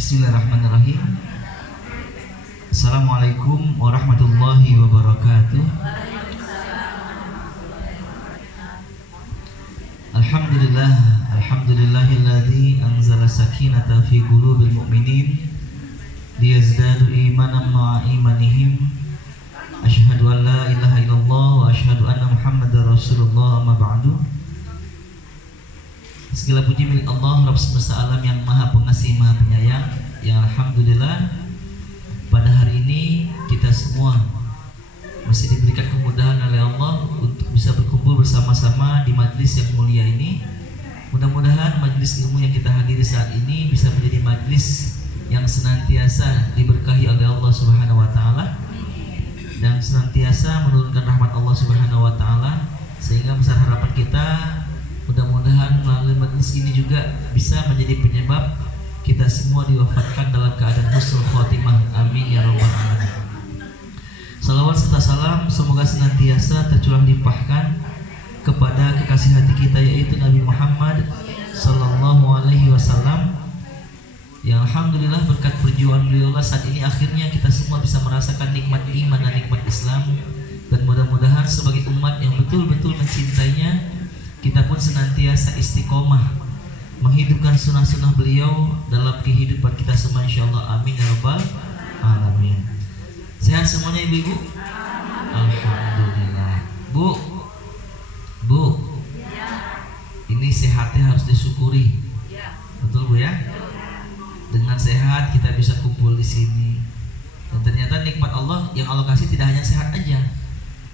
Bismillahirrahmanirrahim. Assalamualaikum warahmatullahi wabarakatuh. Alhamdulillah, alhamdulillahilladzi anzala sakinata fi qulubil mu'minin liyazdadu imanan ma'a imanihim. Asyhadu an la ilaha illallah wa asyhadu anna Muhammadar Rasulullah, amma ba'du. Segala puji milik Allah Rabb semesta alam yang maha pengasih maha penyayang, yang alhamdulillah pada hari ini kita semua masih diberikan kemudahan oleh Allah untuk bisa berkumpul bersama-sama di majlis yang mulia ini. Mudah-mudahan majlis ilmu yang kita hadiri saat ini bisa menjadi majlis yang senantiasa diberkahi oleh Allah Subhanahu wa taala dan senantiasa menurunkan rahmat Allah Subhanahu wa taala, sehingga besar harapan kita mudah-mudahan melalui majlis ini juga bisa menjadi penyebab kita semua diwafatkan dalam keadaan husnul khotimah. Amin ya rabbal alamin. Salawat serta salam semoga senantiasa tercurah limpahkan kepada kekasih hati kita, yaitu Nabi Muhammad sallallahu alaihi wasallam, yang alhamdulillah berkat perjuangan beliau saat ini akhirnya kita semua bisa merasakan nikmat iman dan nikmat Islam. Dan mudah-mudahan sebagai umat yang betul-betul mencintainya, kita pun senantiasa istiqomah menghidupkan sunnah-sunnah beliau dalam kehidupan kita semua, insyaallah. Amin ya rabbal alamin. Sehat semuanya ibu-ibu? Alhamdulillah. Bu, ini sehatnya harus disyukuri. Betul bu ya? Dengan sehat kita bisa kumpul di sini. Dan ternyata nikmat Allah yang Allah kasih tidak hanya sehat aja.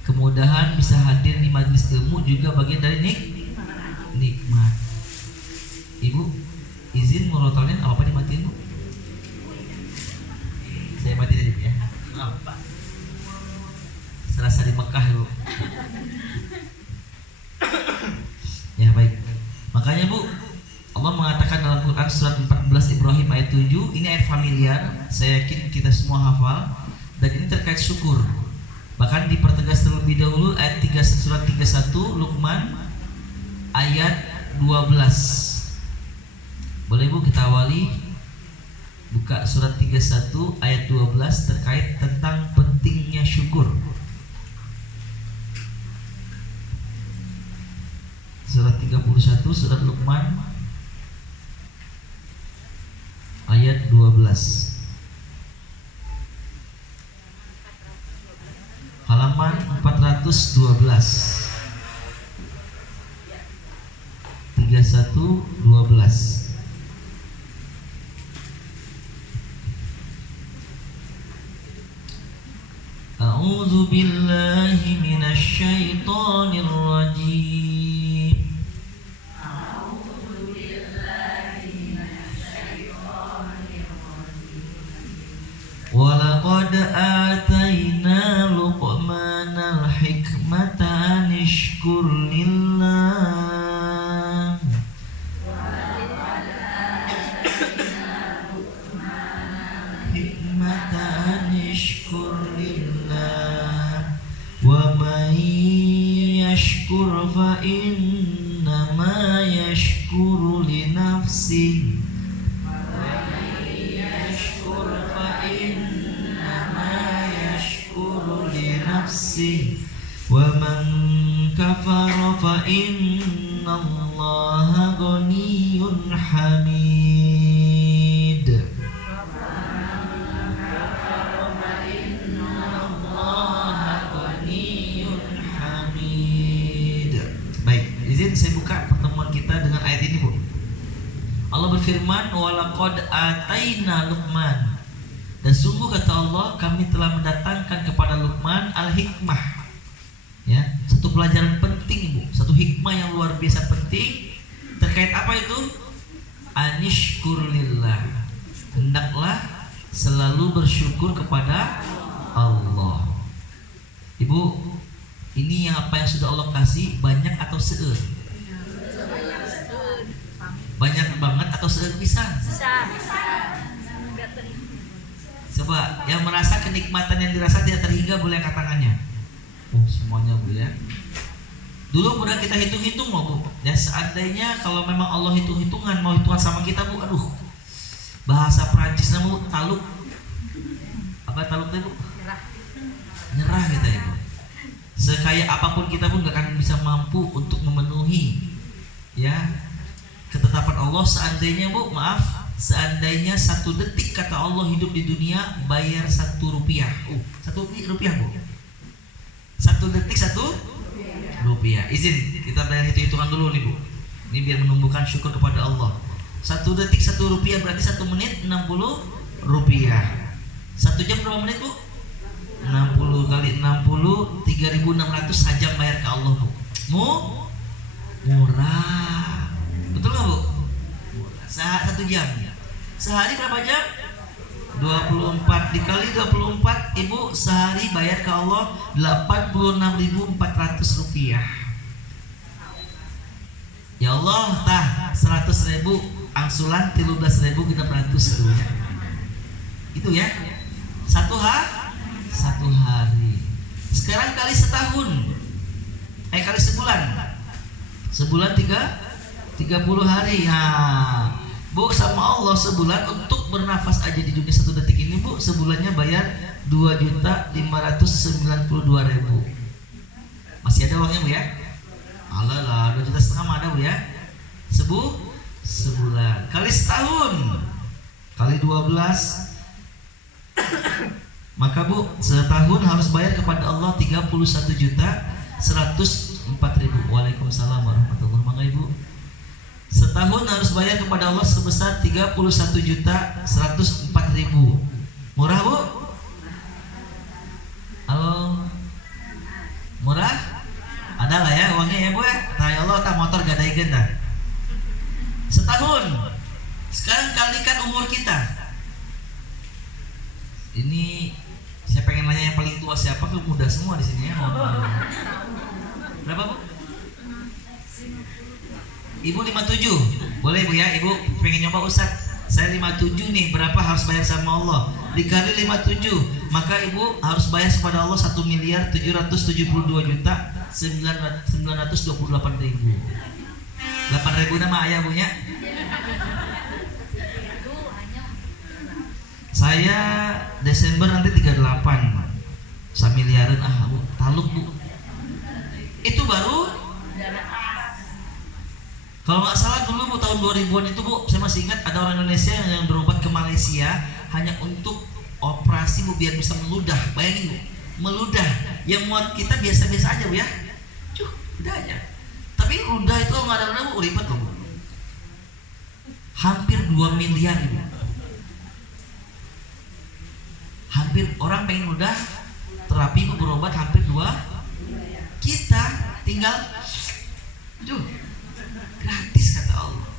Kemudahan bisa hadir di majelis ilmu juga bagian dari nikmat. Ibu izin murotalin apa dimatiin bu? Saya mati tadi ya. Apa? Serasa di Mekah bu. Ya baik. Makanya bu, Allah mengatakan dalam Quran surat 14 Ibrahim ayat 7, ini ayat familiar, saya yakin kita semua hafal, dan ini terkait syukur. Bahkan dipertegas terlebih dahulu ayat 3 surat 31 Luqman ayat 12. Boleh bu kita awali buka surat 31 ayat 12 terkait tentang pentingnya syukur. Surat 31 surat Luqman ayat 12. Halaman 412. 31:12. A'udzu billahi minasy syaithanir rajim. A'udzu billahi minasy syaithanir rajim. Wa laqad atayna Luqmanal hikmata an ishkur lillah. Yashkur fa innama yashkuru li nafsihi wa man yashkur fa innama yashkuru li nafsihi wa man kafara fa innallaha ghaniyyun hamid. Saya buka pertemuan kita dengan ayat ini bu. Allah berfirman, walaqad ataina Luqman, dan sungguh kata Allah kami telah mendatangkan kepada Luqman al-hikmah, ya, satu pelajaran penting ibu, satu hikmah yang luar biasa penting. Terkait apa itu? Anishkur lillah, hendaklah selalu bersyukur kepada Allah. Ibu, ini yang apa yang sudah Allah kasih banyak atau seueur? Banyak banget atau seueur pisan? Coba yang merasa kenikmatan yang dirasa tidak terhingga boleh angkat tangannya. Oh semuanya bu ya. Dulu udah kita hitung-hitung mau bu. Ya seandainya kalau memang Allah hitung-hitungan mau hitungan sama kita bu, aduh bahasa Prancisnya Bu taluk. Apa taluk itu Bu? Nyerah kita ya Bu. Sekaya apapun kita pun gak akan bisa mampu untuk memenuhi ya ketetapan Allah. Seandainya Bu, maaf, seandainya 1 detik kata Allah hidup di dunia bayar 1 rupiah. 1 rupiah Bu. 1 detik 1 rupiah. Izin kita bayar hitung-hitungan dulu nih Bu. Ini biar menumbuhkan syukur kepada Allah. 1 detik 1 rupiah berarti 1 menit 60 rupiah. 1 jam berapa menit Bu? 60 kali 60 3.600 sajam bayar ke Allah Bu. Murah. Betul nggak Bu? Murah. 1 jam. Sehari berapa jam? 24 dikali 24 Ibu sehari bayar ke Allah 86.400 rupiah. Ya Allah tah 100.000 angsulan 13.600 dulunya. Itu ya. 1 hari. Sekarang kali setahun. Kali sebulan. Sebulan 30 hari. Nah, Bu sama Allah sebulan untuk bernafas aja di dunia 1 detik ini Bu, sebulannya bayar 2.592.000. Masih ada uangnya Bu ya? Alah, 2,5 juta mah ada Bu ya. Sebulan kali setahun kali 12 maka Bu setahun harus bayar kepada Allah 31.104.000. Waalaikumsalam warahmatullahi wabarakatuh. Ibu setahun harus bayar kepada Allah sebesar 31.104.000. Murah Bu? Halo, murah? Ada lah ya uangnya ya Bu ya. Nah ya Allah tak motor gak ada dah. Setahun. Sekarang kalikan umur kita. Ini saya pengen nanya yang paling tua siapa? Tuh muda semua di sini ya. Berapa Bu? Ibu 57. Boleh Bu ya? Ibu pengen nyoba Ustaz. Saya 57 nih, berapa harus bayar sama Allah? Dikali 57, maka Ibu harus bayar kepada Allah 1.772.928.000. 8.000 nama ayah Bu nya. Saya Desember nanti 38. Samiliaran Bu, taluk Bu. Itu baru kalau nggak salah dulu Bu tahun 2000-an itu Bu, saya masih ingat ada orang Indonesia yang berobat ke Malaysia hanya untuk operasi Bu biar bisa meludah. Bayangin Bu, meludah. Yang muat kita biasa-biasa aja Bu ya. Udah aja. Tapi ludah itu nggak ada Bu, ribet loh Bu. Hampir 2 miliar Bu. Hampir orang pengen ludah, terapi Bu berobat hampir 2. Kita tinggal gratis kata Allah.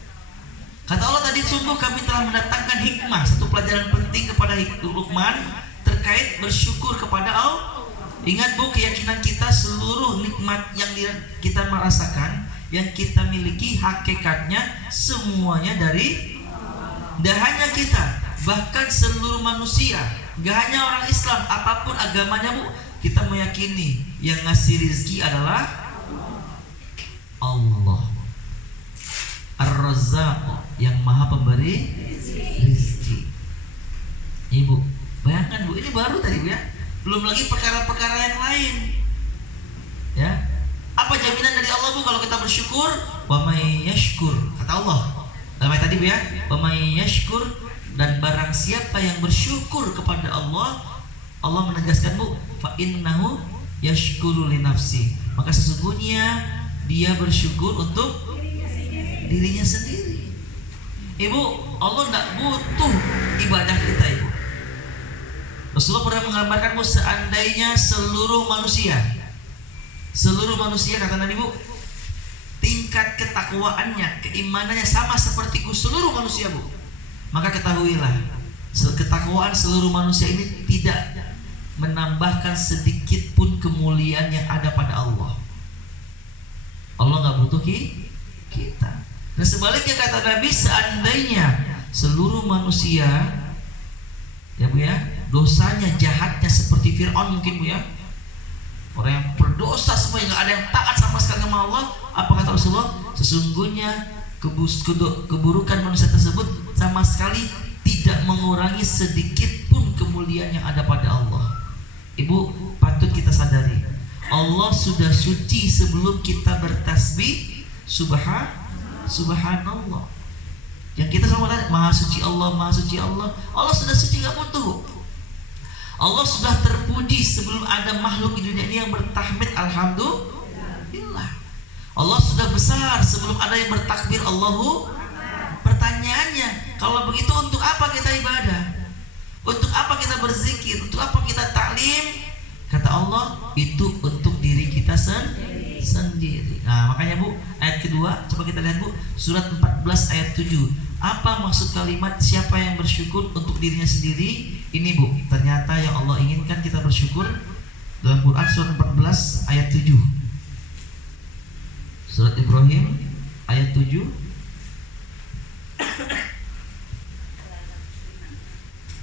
Kata Allah tadi, sungguh kami telah mendatangkan hikmah, satu pelajaran penting kepada Luqman terkait bersyukur kepada Allah. Ingat Bu, keyakinan kita seluruh nikmat yang kita merasakan, yang kita miliki hakikatnya semuanya dari tidak hanya kita, bahkan seluruh manusia. Gak hanya orang Islam, apapun agamanya Bu, kita meyakini yang ngasih rizki adalah Allah. Ar-Razzaq, yang maha pemberi rizki. Ibu, bayangkan Bu, ini baru tadi Bu ya. Belum lagi perkara-perkara yang lain. Ya. Apa jaminan dari Allah Bu kalau kita bersyukur? Wa may yashkur, kata Allah. Dalam ayat tadi Bu ya, wa may yashkur, dan barang siapa yang bersyukur kepada Allah, Allah menegaskan Bu, fa innahu yashkuru li nafsi. Maka sesungguhnya dia bersyukur untuk dirinya sendiri. Ibu, Allah tidak butuh ibadah kita Ibu. Rasulullah pernah menggambarkan Bu, seandainya seluruh manusia kata Nabi Bu, tingkat ketakwaannya, keimanannya sama seperti seluruh manusia Bu, maka ketahuilah ketakwaan seluruh manusia ini tidak menambahkan sedikit pun kemuliaan yang ada pada Allah. Allah nggak butuh kita. Dan sebaliknya kata Nabi, seandainya seluruh manusia ya Bu ya, dosanya jahatnya seperti Fir'aun mungkin Bu ya, orang yang berdosa semua, yang nggak ada yang taat sama sekali sama Allah, apa kata Rasulullah? Sesungguhnya keburukan manusia tersebut sama sekali tidak tidak mengurangi sedikit pun kemuliaan yang ada pada Allah. Ibu, patut kita sadari, Allah sudah suci sebelum kita bertasbih subhanallah. Yang kita selalu tanya, maha suci Allah, maha suci Allah. Allah sudah suci, gak butuh. Allah sudah terpuji sebelum ada makhluk di dunia ini yang bertahmid alhamdulillah. Allah sudah besar sebelum ada yang bertakbir Allahu. Pertanyaannya, kalau begitu untuk apa kita ibadah? Untuk apa kita berzikir? Untuk apa kita taklim? Kata Allah, itu untuk diri kita sendiri. Nah, makanya Bu, ayat kedua, coba kita lihat Bu, surat 14 ayat 7. Apa maksud kalimat siapa yang bersyukur untuk dirinya sendiri? Ini Bu, ternyata yang Allah inginkan kita bersyukur dalam Quran surat 14 ayat 7. Surat Ibrahim ayat 7.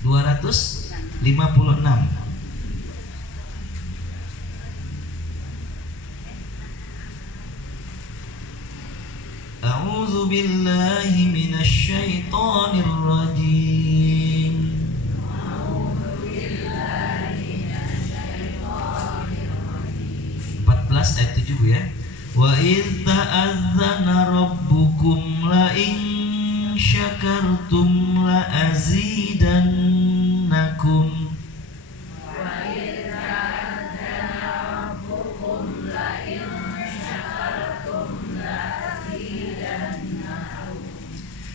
256. A'udzu billahi minasy syaithanir rajim. 14 ayat 7 Bu ya. Wa idz ta'azzana rabbukum la in syakartum la azidannakum.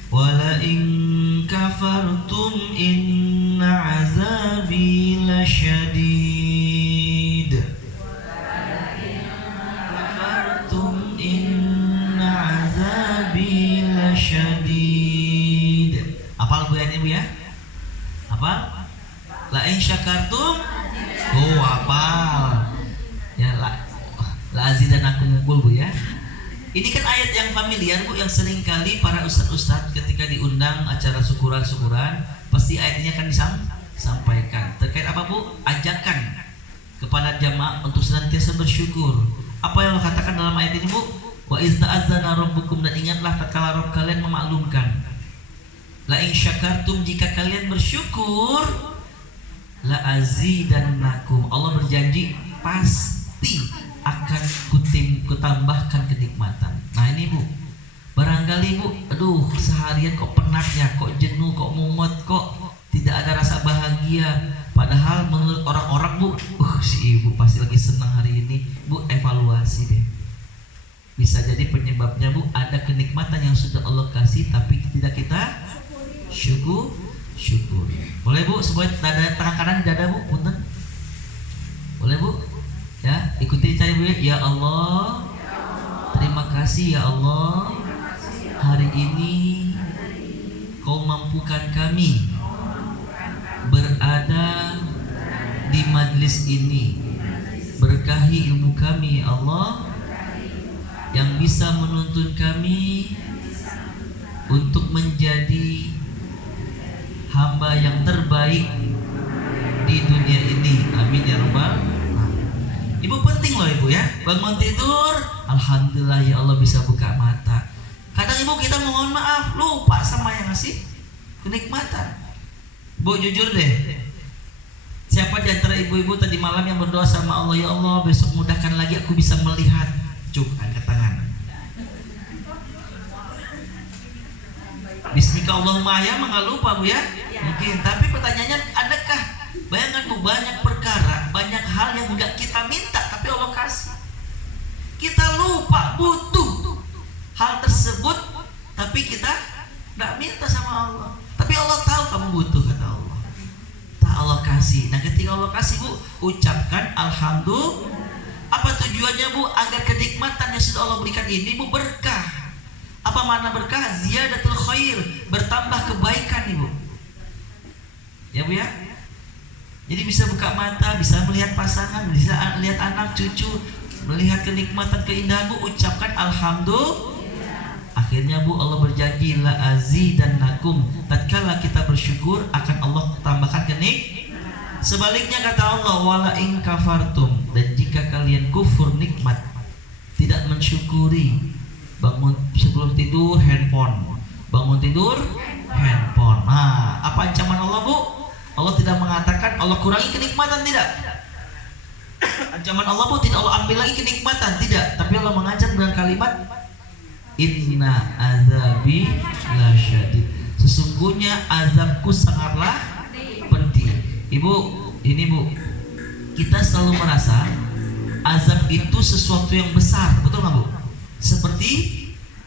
Wala in kafartum inna azabi lasyadid. Kafartum inna azabi lasyadid. Apal Bu ya ini Bu ya? Apal? La in syakartum. Oh, apal. Ya la azidanakum Bu ya. Ini kan ayat yang familiar Bu, yang sering kali para ustadz ketika diundang acara syukuran-syukuran pasti ayat ini akan disampaikan. Terkait apa Bu? Ajakan kepada jamaah untuk senantiasa bersyukur. Apa yang Allah katakan dalam ayat ini Bu? Wa iz ta'azzana rabbukum, dan ingatlah tatkala Rabb kalian memaklumkan. La in syakartum, jika kalian bersyukur, la azidannakum, Allah berjanji pasti akan kutambahkan kenikmatan. Nah ini Bu, barangkali Bu, aduh seharian kok penat ya, kok jenuh, kok mumet, kok tidak ada rasa bahagia. Padahal menurut orang-orang Bu, si ibu pasti lagi senang hari ini. Bu, evaluasi deh. Bisa jadi penyebabnya Bu, ada kenikmatan yang sudah Allah kasih tapi tidak kita syukur. Boleh Bu, sebuah dada tangan kanan dada Bu, punten. Boleh Bu? Ya, ikuti saya Bu ya. Ya Allah, terima kasih ya Allah, hari ini Kau mampukan kami berada di majlis ini. Berkahi ilmu kami ya Allah, yang bisa menuntun kami untuk menjadi hamba yang terbaik di dunia ini. Amin ya Rabbal. Ibu penting loh Ibu ya, bangun tidur, alhamdulillah ya Allah bisa buka mata. Kadang Ibu kita mohon maaf, lupa sama yang ngasih kenikmatan. Bu jujur deh, siapa di antara ibu-ibu tadi malam yang berdoa sama Allah, ya Allah besok mudahkan lagi aku bisa melihat? Cuk, angkat tangan. Bismillahirrahmanirrahim ya, nggak lupa Bu ya? Mungkin, tapi pertanyaannya adakah? Bayangkan Bu, banyak perkara, banyak hal yang enggak kita minta tapi Allah kasih. Kita lupa butuh hal tersebut tapi kita enggak minta sama Allah. Tapi Allah tahu kamu butuh, kata Allah. Tak Allah kasih. Nah ketika Allah kasih Bu, ucapkan alhamdulillah. Apa tujuannya Bu? Agar kenikmatan yang sudah Allah berikan ini Bu berkah. Apa makna berkah? Ziyadatul khair, bertambah kebaikan Ibu. Ya Bu ya? Jadi bisa buka mata, bisa melihat pasangan, bisa melihat anak cucu, melihat kenikmatan keindahan Bu, ucapkan alhamdulillah. Akhirnya Bu, Allah berjanji la azidannakum, tatkala kita bersyukur akan Allah tambahkan kenikmatan. Sebaliknya kata Allah, wala in kafartum, dan jika kalian kufur nikmat, tidak mensyukuri, bangun sebelum tidur handphone, bangun tidur handphone. Nah, apa Apa ancaman Allah, Bu? Allah tidak mengatakan Allah kurangi kenikmatan, tidak. Ancaman Allah, Bu, tidak Allah ambil lagi kenikmatan, tidak. Tapi Allah mengancam dengan kalimat inna azabi lasyadid. Sesungguhnya azabku sangatlah pedih. Ibu, ini Bu, kita selalu merasa azab itu sesuatu yang besar, betul nggak Bu? Seperti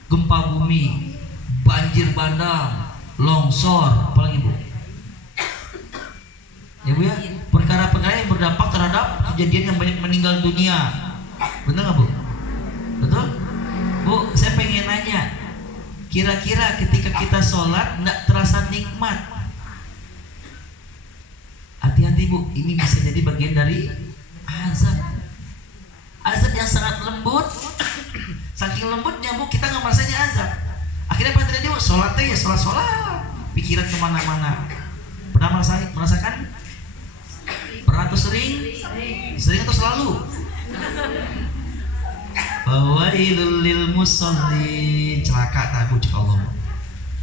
gempa bumi, banjir bandang, longsor, apalagi Bu? Ya Bu ya, perkara-perkara yang berdampak terhadap kejadian yang banyak meninggal dunia, betul nggak Bu? Betul? Bu, saya pengen nanya, kira-kira ketika kita sholat nggak terasa nikmat? Hati-hati Bu, ini bisa jadi bagian dari azab. Azab yang sangat lembut. Saking lembutnya Bu, kita nggak merasanya azab. Akhirnya apa terjadi Bu? Sholatnya ya sholat, pikiran kemana-mana. Pernah merasakan? Pernah atau sering? Sering atau selalu? Fawailul lil musallin, celaka takut Allah.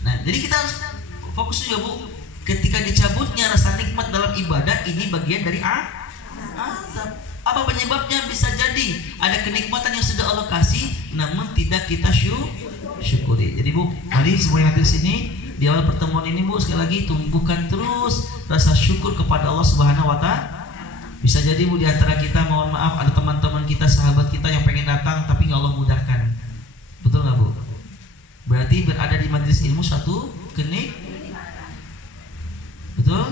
Nah, jadi kita harus fokus juga Bu. Ketika dicabutnya rasa nikmat dalam ibadah, ini bagian dari azab. Apa penyebabnya? Bisa jadi ada kenikmatan yang sudah Allah kasih, namun tidak kita syukuri. Jadi Bu, mari semua yang hadir sini di awal pertemuan ini Bu, sekali lagi tumbuhkan terus rasa syukur kepada Allah Subhanahu wa Ta'ala. Bisa jadi Bu, di antara kita, mohon maaf, ada teman-teman kita, sahabat kita yang pengen datang tapi nggak Allah mudahkan. Betul nggak Bu? Berarti berada di majelis ilmu satu kenik. Betul?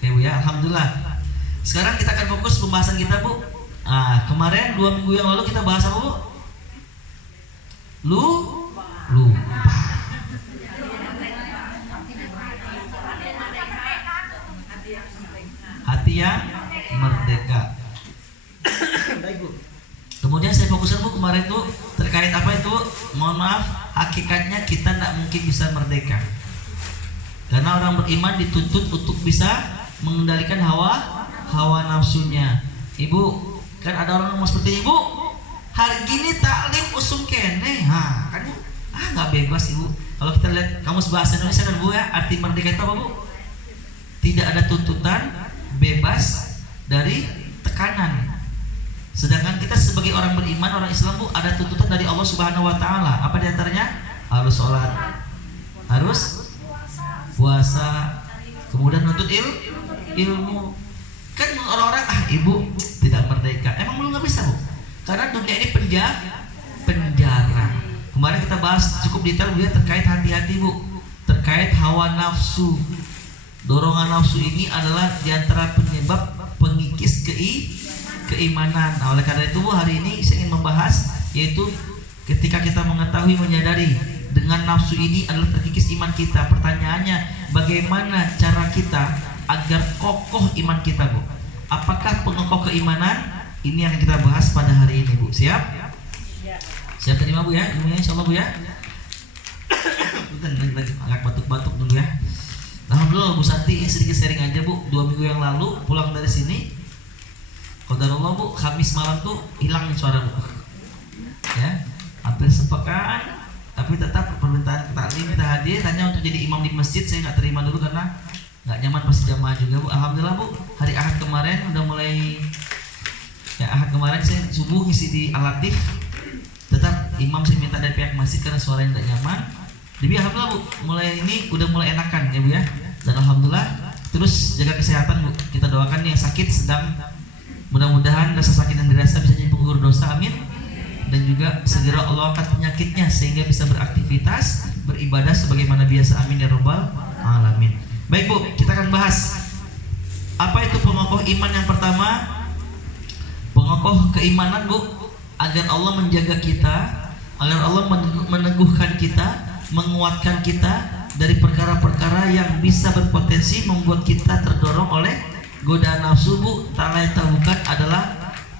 Oke Bu ya, alhamdulillah. Sekarang kita akan fokus pembahasan kita Bu. Kemarin 2 minggu yang lalu kita bahas apa Bu? Lupa. Hati yang merdeka. Baik Bu. Kemudian saya fokuskan Bu kemarin tuh terkait apa itu? Mohon maaf, hakikatnya kita tidak mungkin bisa merdeka. Karena orang beriman dituntut untuk bisa mengendalikan hawa nafsunya. Ibu, kan ada orang ngomong seperti Ibu, hari gini taklim usum kene. Kan Bu, nggak bebas Ibu. Kalau kita lihat kamus bahasa Indonesia kan Bu ya, arti merdeka itu apa Bu? Tidak ada tuntutan, bebas dari tekanan. Sedangkan kita sebagai orang beriman, orang Islam Bu, ada tuntutan dari Allah Subhanahu wa Ta'ala. Apa diantaranya? Harus sholat, harus puasa, kemudian nuntut ilmu. Kan orang-orang Ibu tidak merdeka. Emang belum nggak bisa Bu? Karena dunia ini penjara. Kemarin kita bahas cukup detail Bu ya, terkait hati-hati Bu, terkait hawa nafsu. Dorongan nafsu ini adalah diantara penyebab pengikis keimanan. Nah, oleh karena itu Bu, hari ini saya ingin membahas, yaitu ketika kita mengetahui, menyadari dengan nafsu ini adalah terkikis iman kita. Pertanyaannya, bagaimana cara kita agar kokoh iman kita Bu? Apakah pengokoh keimanan? Ini yang kita bahas pada hari ini Bu. Siap? Siap terima Bu ya? Ilmunya insyaallah Bu ya. Lagi agak batuk-batuk dulu ya. Alhamdulillah Bu Santi, sedikit sharing aja Bu. 2 minggu yang lalu pulang dari sini, qadarullah Bu, Kamis malam tuh hilang nih suara Bu. Ya, hampir sepekan. Tapi tetap permintaan taklim kita hadir, hanya untuk jadi imam di masjid saya nggak terima dulu karena nggak nyaman pas jamaah juga Bu. Alhamdulillah Bu, hari Ahad kemarin udah mulai, ya Ahad kemarin saya subuh ngisi di Al-Latif. Tetap imam saya minta dari pihak masjid karena suaranya nggak nyaman. Jadi alhamdulillah Bu, udah mulai enakan ya Bu ya. Dan alhamdulillah terus jaga kesehatan Bu. Kita doakan yang sakit sedang, mudah-mudahan rasa sakit yang dirasa bisa jadi penggugur dosa, amin. Dan juga segera Allah angkat penyakitnya sehingga bisa beraktivitas, beribadah sebagaimana biasa, amin ya rabbal alamin. Baik Bu, kita akan bahas apa itu pengokoh iman. Yang pertama, pengokoh keimanan Bu, agar Allah menjaga kita, agar Allah meneguhkan kita, menguatkan kita dari perkara-perkara yang bisa berpotensi membuat kita terdorong oleh godaan nafsu Bu. Tak lain tak bukan adalah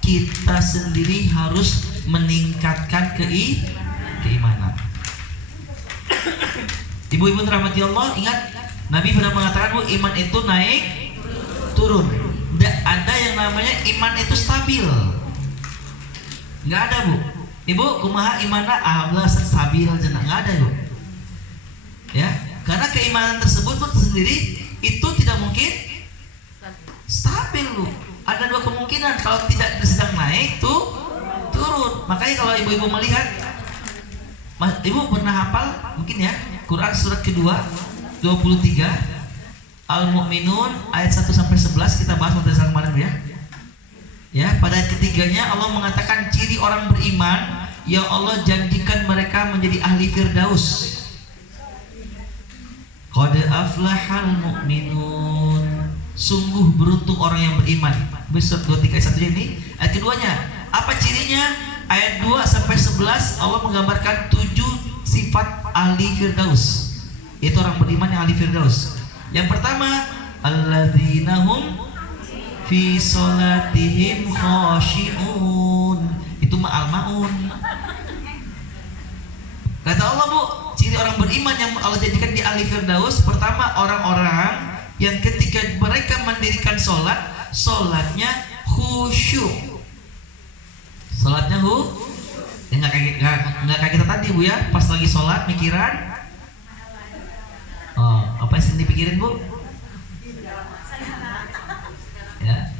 kita sendiri harus meningkatkan keimanan. Ibu-ibu rahmati Allah, ingat Nabi pernah mengatakan Bu, iman itu naik turun. Tidak ada yang namanya iman itu stabil. Nggak ada Bu. Ibu kumaha imanna? Alhamdulillah stabil, nggak ada Bu. Ya, karena keimanan tersebut sendiri itu tidak mungkin stabil lu. Ada dua kemungkinan, kalau tidak sedang naik tuh turun. Makanya kalau ibu-ibu melihat, ibu pernah hafal mungkin ya Quran surat kedua 23 Al-Mu'minun ayat 1 sampai 11, kita bahas waktu kemarin ya. Ya, pada ayat ketiganya Allah mengatakan ciri orang beriman yang Allah janjikan mereka menjadi ahli Firdaus. Qad aflahal mu'minun, sungguh beruntung orang yang beriman. Besok 23 ayat 1 ini. Ayat keduanya, apa cirinya? Ayat 2 sampai 11 Allah menggambarkan 7 sifat ahli Firdaus. Itu orang beriman yang ahli Firdaus. Yang pertama, alladzina hum fi sholatihim khashi'un. Itu al-maun. Kata Allah, Bu, ciri orang beriman yang Allah jadikan di ahli Firdaus, pertama orang-orang yang ketika mereka mendirikan sholat, sholatnya khusyuk. Sholatnya nggak kayak kita tadi, Bu ya, pas lagi sholat mikiran. Oh, apa yang dipikirin, Bu? Ya.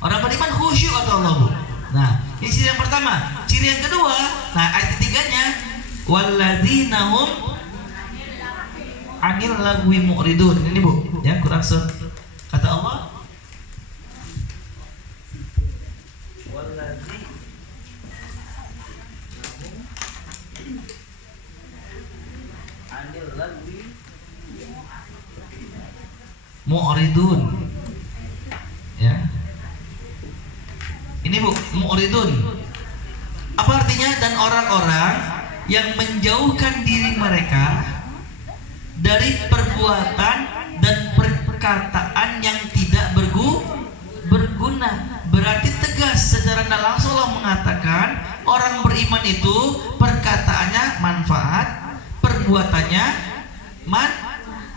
Orang beriman khusyuk kata Allah, Bu. Nah, ini ciri yang pertama. Ciri yang kedua, nah ayat ketiganya, walladzina hum anil lagwi mu'ridun. Ini, Bu, ya, Quran kata Allah, anil lagwi mu'ridun. Ya. Ini, Bu, mu'ridun. Apa artinya? Dan orang-orang yang menjauhkan diri mereka dari perbuatan dan perkataan yang tidak berguna. Berarti tegas secara tidak langsung Allah mengatakan orang beriman itu perkataannya manfaat, perbuatannya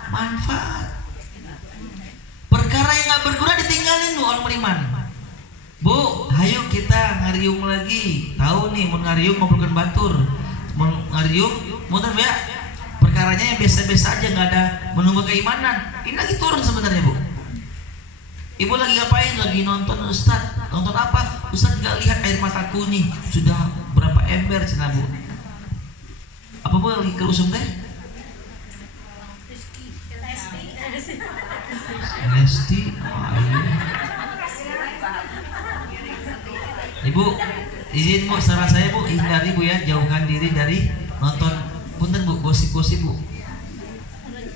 manfaat. Perkara yang nggak berguna ditinggalin, Bu, orang beriman. Bu, ayo kita ngariung lagi. Tahu nih, mau ngariung ngobrolkan batur, mau ngariung, mau ya. Perkaranya yang biasa-biasa aja, nggak ada menunggu keimanan. Ini lagi turun sebenarnya, Bu. Ibu lagi ngapain? Lagi nonton Ustaz. Nonton apa? Ustaz nggak lihat air mataku nih, sudah berapa ember, cina, Bu. Apa, Bu, lagi ke usum teh? Lesti. Ibu, izin, Bu, saran saya, Bu, hindari, Bu, ya, jauhkan diri dari nonton. Punten, Bu, gosip-gosip, Bu.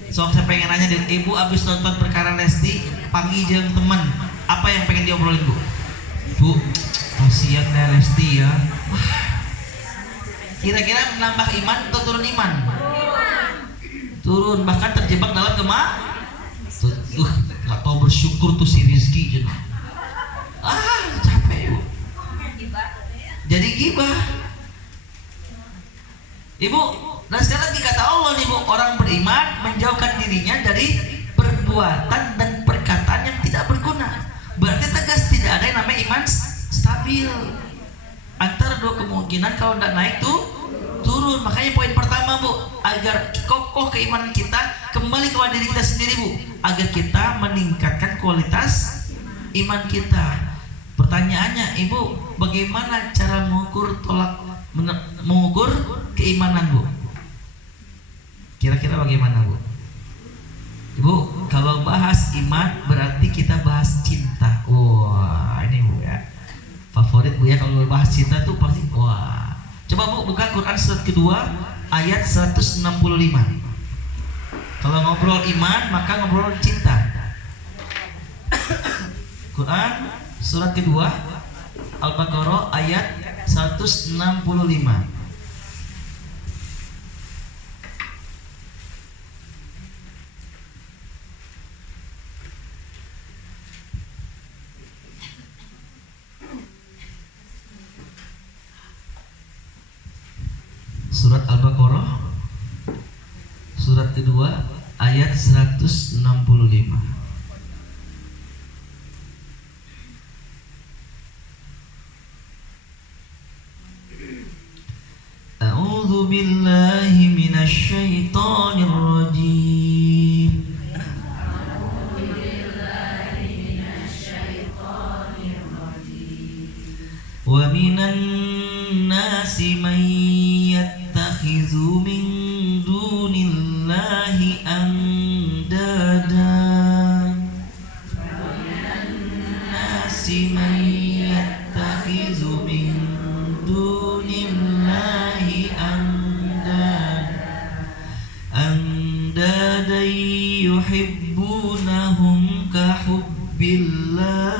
So, saya pengen nanya, Ibu abis nonton perkara Lesti, panggil jeung teman, apa yang pengen diobrolin, Bu? Bu, kasihan deh Lesti ya. Kira-kira menambah iman atau turun iman? Turun, bahkan terjebak dalam nggak tahu bersyukur tuh si Rizky. Capek, Bu. Jadi gibah. Ibu, dan sekali lagi kata Allah nih, Bu, orang beriman menjauhkan dirinya dari perbuatan dan perkataan yang tidak berguna. Berarti tegas tidak ada yang namanya iman stabil. Antara dua kemungkinan, kalau tidak naik tuh turun. Makanya poin pertama, Bu, agar kokoh keimanan kita, kembali kepada diri kita sendiri, Bu, agar kita meningkatkan kualitas iman kita. Pertanyaannya, Ibu, bagaimana cara mengukur keimanan, Bu? Kira-kira bagaimana, Bu? Ibu, kalau bahas iman berarti kita bahas cinta. Wah, ini, Bu, ya, favorit, Bu, ya, kalau bahas cinta tuh pasti wah. Coba, Bu, buka Quran surat kedua ayat 165. Kalau ngobrol iman maka ngobrol cinta. Quran surat kedua Al-Baqarah ayat 165. Surat Al-Baqarah surat kedua ayat 165. A'udzu billahi minasy syaithanir rajim. أندادا ومن الناس من يتخذ من دون الله أندادا يحبونهم كحب الله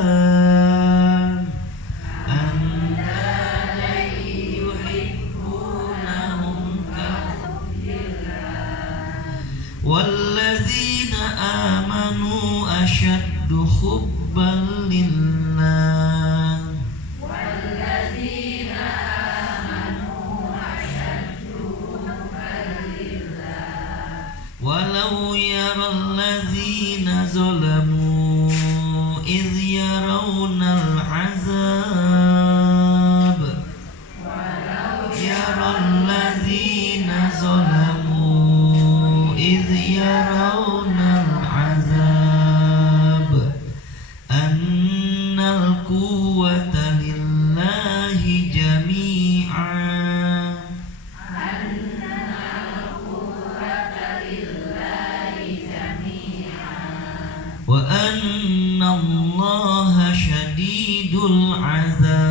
أندادا يحبونهم كحب الله والذين آمنوا أشد حبا لله والذين آمنوا أشد حبا لله ولو يرى الذين ظلموا إذ يرون العذاب ولو يرى الذين ظلموا إذ يرون العذاب أن القوة لله جميعا وأن الله شديد العذاب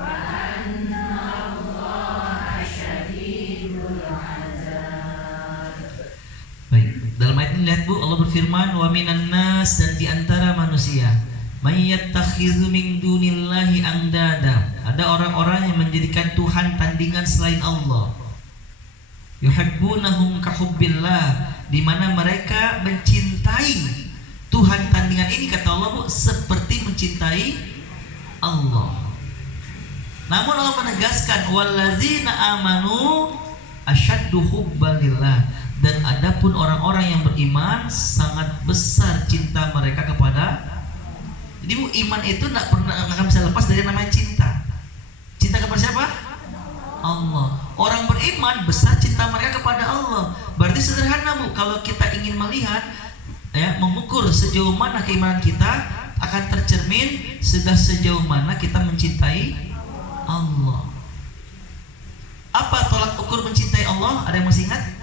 وأن الله شديد العذاب. Baik, dalam ayat ini lihat Bu, Allah berfirman wa minan nas, dan di antara manusia may yattakhidhu min dunillahi andada, ada orang-orang yang menjadikan Tuhan tandingan selain Allah. Yuhibbunahum kahubbillah, di mana mereka mencintai Tuhan tandingan ini, kata Allah Bu, seperti mencintai Allah. Namun Allah menegaskan wallazina amanu asyaddu hubbalillah, dan adapun orang-orang yang beriman sangat besar cinta mereka kepada. Jadi Bu, iman itu tidak pernah akan bisa lepas dari namanya cinta. Cinta kepada siapa? Allah. Orang beriman besar cinta mereka kepada Allah. Berarti sederhana Bu, kalau kita ingin melihat mengukur sejauh mana keimanan kita, akan tercermin sudah sejauh mana kita mencintai Allah. Apa tolak ukur mencintai Allah? Ada yang masih ingat?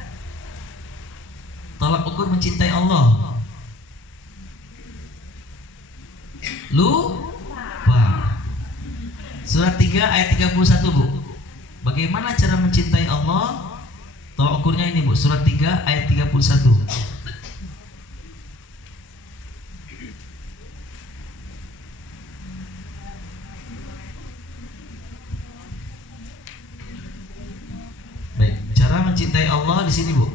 Tolak ukur mencintai Allah. Lupa. Surat 3 ayat 31 Bu. Bagaimana cara mencintai Allah? Tolak ukurnya ini Bu, surat 3 ayat 31. Baik, cara mencintai Allah di sini Bu.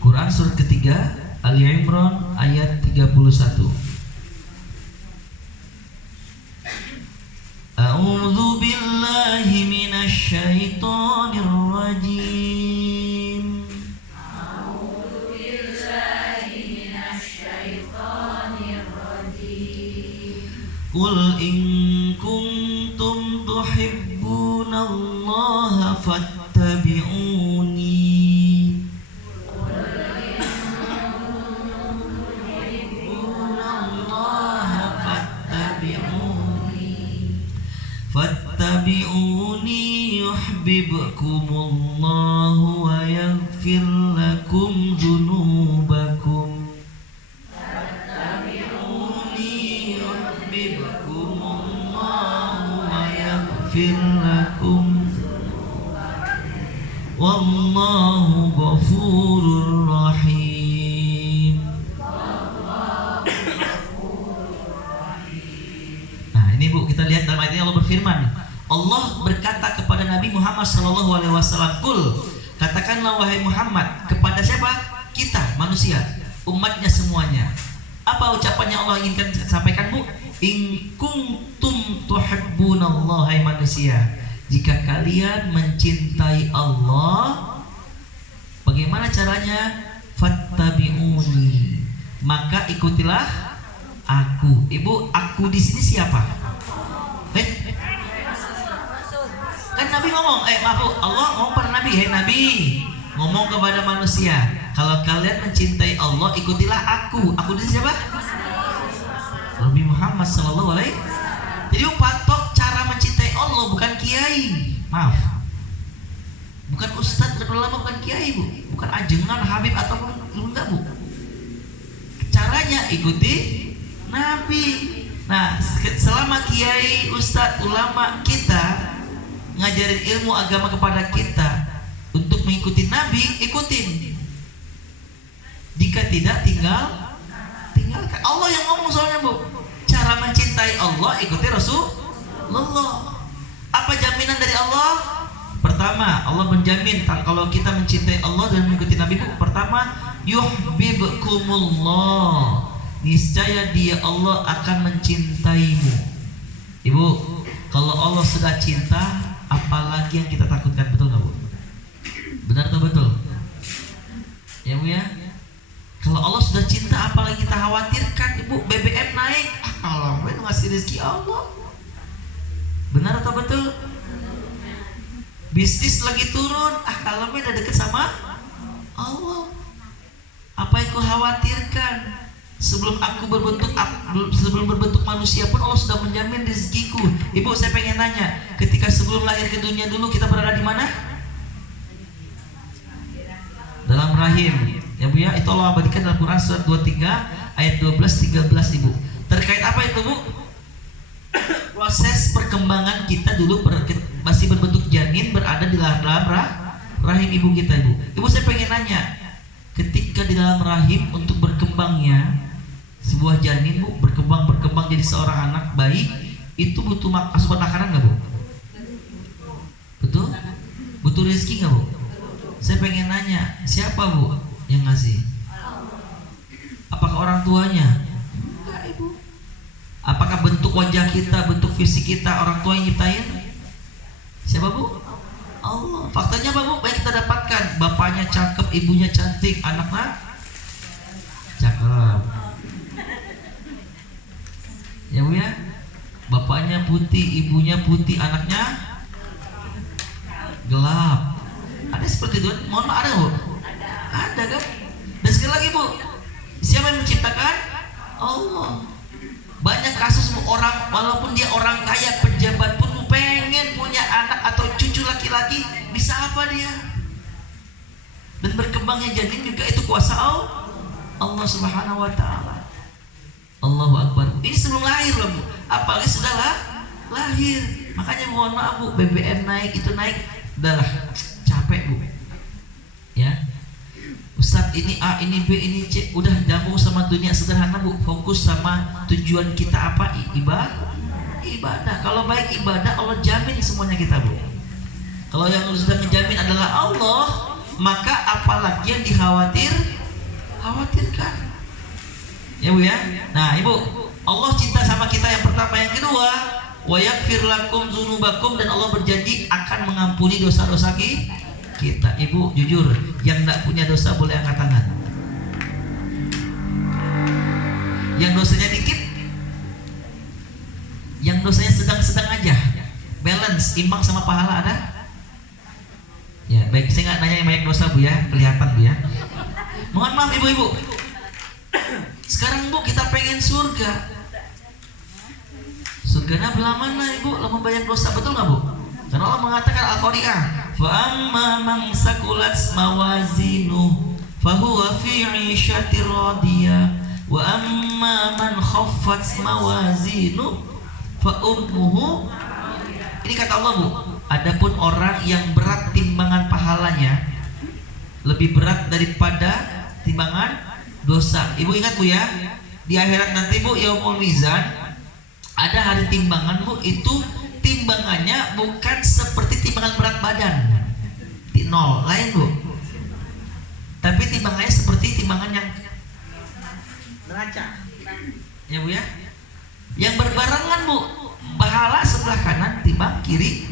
Quran surat ketiga Ali Imran ayat 31. A'udzu billahi minasy syaithanir rajim. A'udzu billahi minasy syaithanir rajim. Qul in kuntum tuhibbunallaha fattabi'uni. Qul in kuntum tuhibbunallaha fattabi'uni. Fattabi'uni yuhibbukumullahu wa yaghfir lakum dzunubakum. Fattabi'uni yuhibbukumullahu wa yaghfir lakum wallahu ghafurur rahim. Nah, ini Bu, kita lihat dalam ayat ini Allah berfirman. Allah berkata kepada Nabi Muhammad SAW, "Qul, katakanlah wahai Muhammad," kepada siapa? Kita, manusia, umatnya semuanya. Apa ucapannya Allah inginkan sampaikan Bu? In kuntum tuhibbunallah, hai manusia, jika kalian mencintai Allah, bagaimana caranya? Fattabi'uni, maka ikutilah aku. Ibu, aku di sini siapa? Kan Nabi ngomong, Allah ngomong pada Nabi, hei Nabi, ngomong kepada manusia, kalau kalian mencintai Allah, ikutilah aku. Aku di sini siapa? Nabi Muhammad SAW. Jadi patok cara mencintai Allah, bukan kiai. Maaf, bukan ustadz dan ulama, bukan kiai bu, bukan ajengan, habib ataupun enggak bu. Caranya ikuti Nabi. Nah, selama kiai, ustadz, ulama kita ngajarin ilmu agama kepada kita untuk mengikuti Nabi, ikutin. Jika tidak, tinggalkan. Allah yang ngomong soalnya bu. Cara mencintai Allah, ikuti Rasulullah. Apa jaminan dari Allah? Pertama, Allah menjamin kalau kita mencintai Allah dan mengikuti Nabi, pertama, yuhibbukumullah, niscaya dia Allah akan mencintaimu. Ibu, kalau Allah sudah cinta, apalagi yang kita takutkan, betul nggak bu? Benar atau betul? Ya bu ya. Kalau Allah sudah cinta, apalagi kita khawatirkan? Ibu, BBM naik, kalau itu ngasih rezeki Allah. Benar atau betul? Bisnis lagi turun, kalau udah deket sama Allah. Apa yang kau khawatirkan? Sebelum berbentuk manusia pun Allah sudah menjamin rezekiku. Ibu, saya pengen nanya, ketika sebelum lahir ke dunia dulu kita berada di mana? Dalam rahim. Ya bu ya, itu Allah abadikan dalam Quran surat 23 ayat 12-13 ibu. Terkait apa itu bu? Proses perkembangan kita dulu masih berbentuk janin, berada di dalam rahim ibu kita ibu. Ibu, saya pengen nanya, ketika di dalam rahim untuk berkembangnya sebuah janin bu, berkembang jadi seorang anak bayi, itu butuh asupan makanan nggak bu? Betul? Butuh rezeki nggak bu? Saya pengen nanya, siapa bu yang ngasih? Apakah orang tuanya? Enggak ibu. Apakah bentuk wajah kita, bentuk fisik kita orang tua yang nyiptain? Siapa bu? Allah. Faktanya apa bu? Banyak kita dapatkan. Bapaknya cakep, ibunya cantik, anaknya cakep. Ya bu ya. Bapaknya putih, ibunya putih, anaknya gelap. Ada seperti itu? Mohon maaf, ada bu? Ada kan? Dan sekali lagi bu, siapa yang menciptakan? Allah. Banyak kasus orang, walaupun dia orang kaya, pejabat pun pengen punya anak atau cucu laki-laki, bisa apa dia? Dan berkembangnya janin juga itu kuasa Allah Subhanahu wa ta'ala. Allahu Akbar. Ini sebelum lahir loh bu, apalagi sudah lahir. Makanya mohon maaf bu, BBM naik, itu naik, udahlah capek bu. Ya, Ustadz ini A, ini B, ini C, udah jangan fokus sama dunia sederhana bu, fokus sama tujuan kita apa? Ibadah. Kalau baik ibadah, Allah jamin semuanya kita bu. Kalau yang sudah menjamin adalah Allah, maka apalagi yang khawatirkan. Ya bu ya. Nah ibu, Allah cinta sama kita yang pertama, yang kedua, wa yaghfir lakum dzunubakum, dan Allah berjanji akan mengampuni dosa-dosa kita. Ibu jujur, yang tidak punya dosa boleh angkat tangan. Yang dosanya dikit, yang dosanya sedang-sedang aja, balance, imbang sama pahala ada? Ya baik, saya nggak nanya yang banyak dosa bu ya, kelihatan bu ya. Mohon maaf ibu-ibu. Sekarang bu, kita pengen surga. Surganya belah mana ibu? Lama banyak dosa, betul nggak bu? Karena Allah mengatakan Al-Qari'ah, fa amma man sakulat mawazinu fahuwa fi 'ishatir radiyah wa amma man khaffat mawazinu fa ummuhu. Ini kata Allah bu, adapun orang yang berat timbangan pahalanya lebih berat daripada timbangan dosa. Ibu ingat bu ya, di akhirat nanti bu, yaumul mizan, ada hari timbangan bu, itu timbangannya bukan seperti timbangan berat badan di nol lain bu, tapi timbangannya seperti timbangan yang neraca ya bu ya, yang berbarengan bu, pahala sebelah kanan, timbang kiri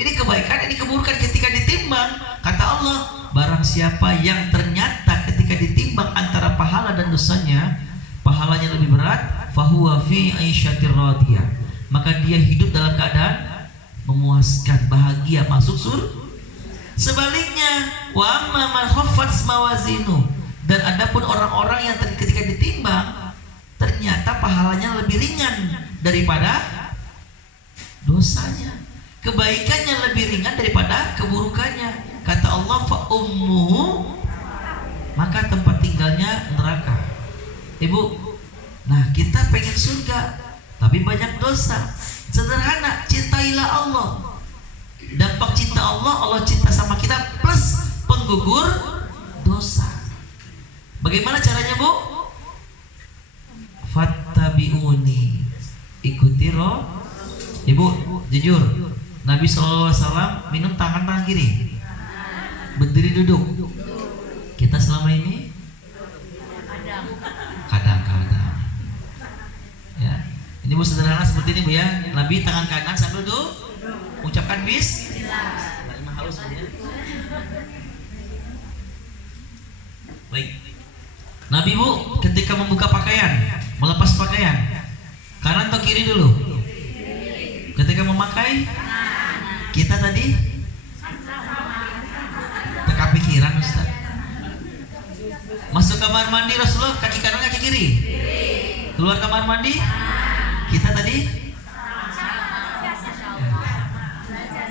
ini kebaikan, ini keburukan. Ketika ditimbang, kata Allah, barang siapa yang ternyata ketika ditimbang antara pahala dan dosanya, pahalanya lebih berat, fahuwa fi 'ishatir radiyah, maka dia hidup dalam keadaan memuaskan, bahagia, masuk surga. Sebaliknya, wa amma man khaffat mawazinu, dan adapun orang-orang yang ketika ditimbang ternyata pahalanya lebih ringan daripada dosanya. Kebaikannya lebih ringan daripada keburukannya. Kata Allah, fa ummuhu, maka tempat tinggalnya neraka. Ibu, nah kita pengen surga tapi banyak dosa. Sederhana, cintailah Allah. Dampak cinta Allah, Allah cinta sama kita plus penggugur dosa. Bagaimana caranya, Bu? Fattabi'uni, ikuti roh. Ibu, jujur, Nabi SAW minum tangan kiri, berdiri duduk. Kita selama ini kadang-kadang ya. Ini Bu sederhana seperti ini Bu ya. Nabi tangan kanan sambil duduk, ucapkan bismillah. Emang halus ya. Baik. Nabi Bu ketika membuka pakaian, melepas pakaian, kanan atau kiri dulu? Ketika memakai, kita tadi teka pikiran Ustaz. Masuk kamar mandi Rasulullah kaki kanan kaki kiri. Keluar kamar mandi, kita tadi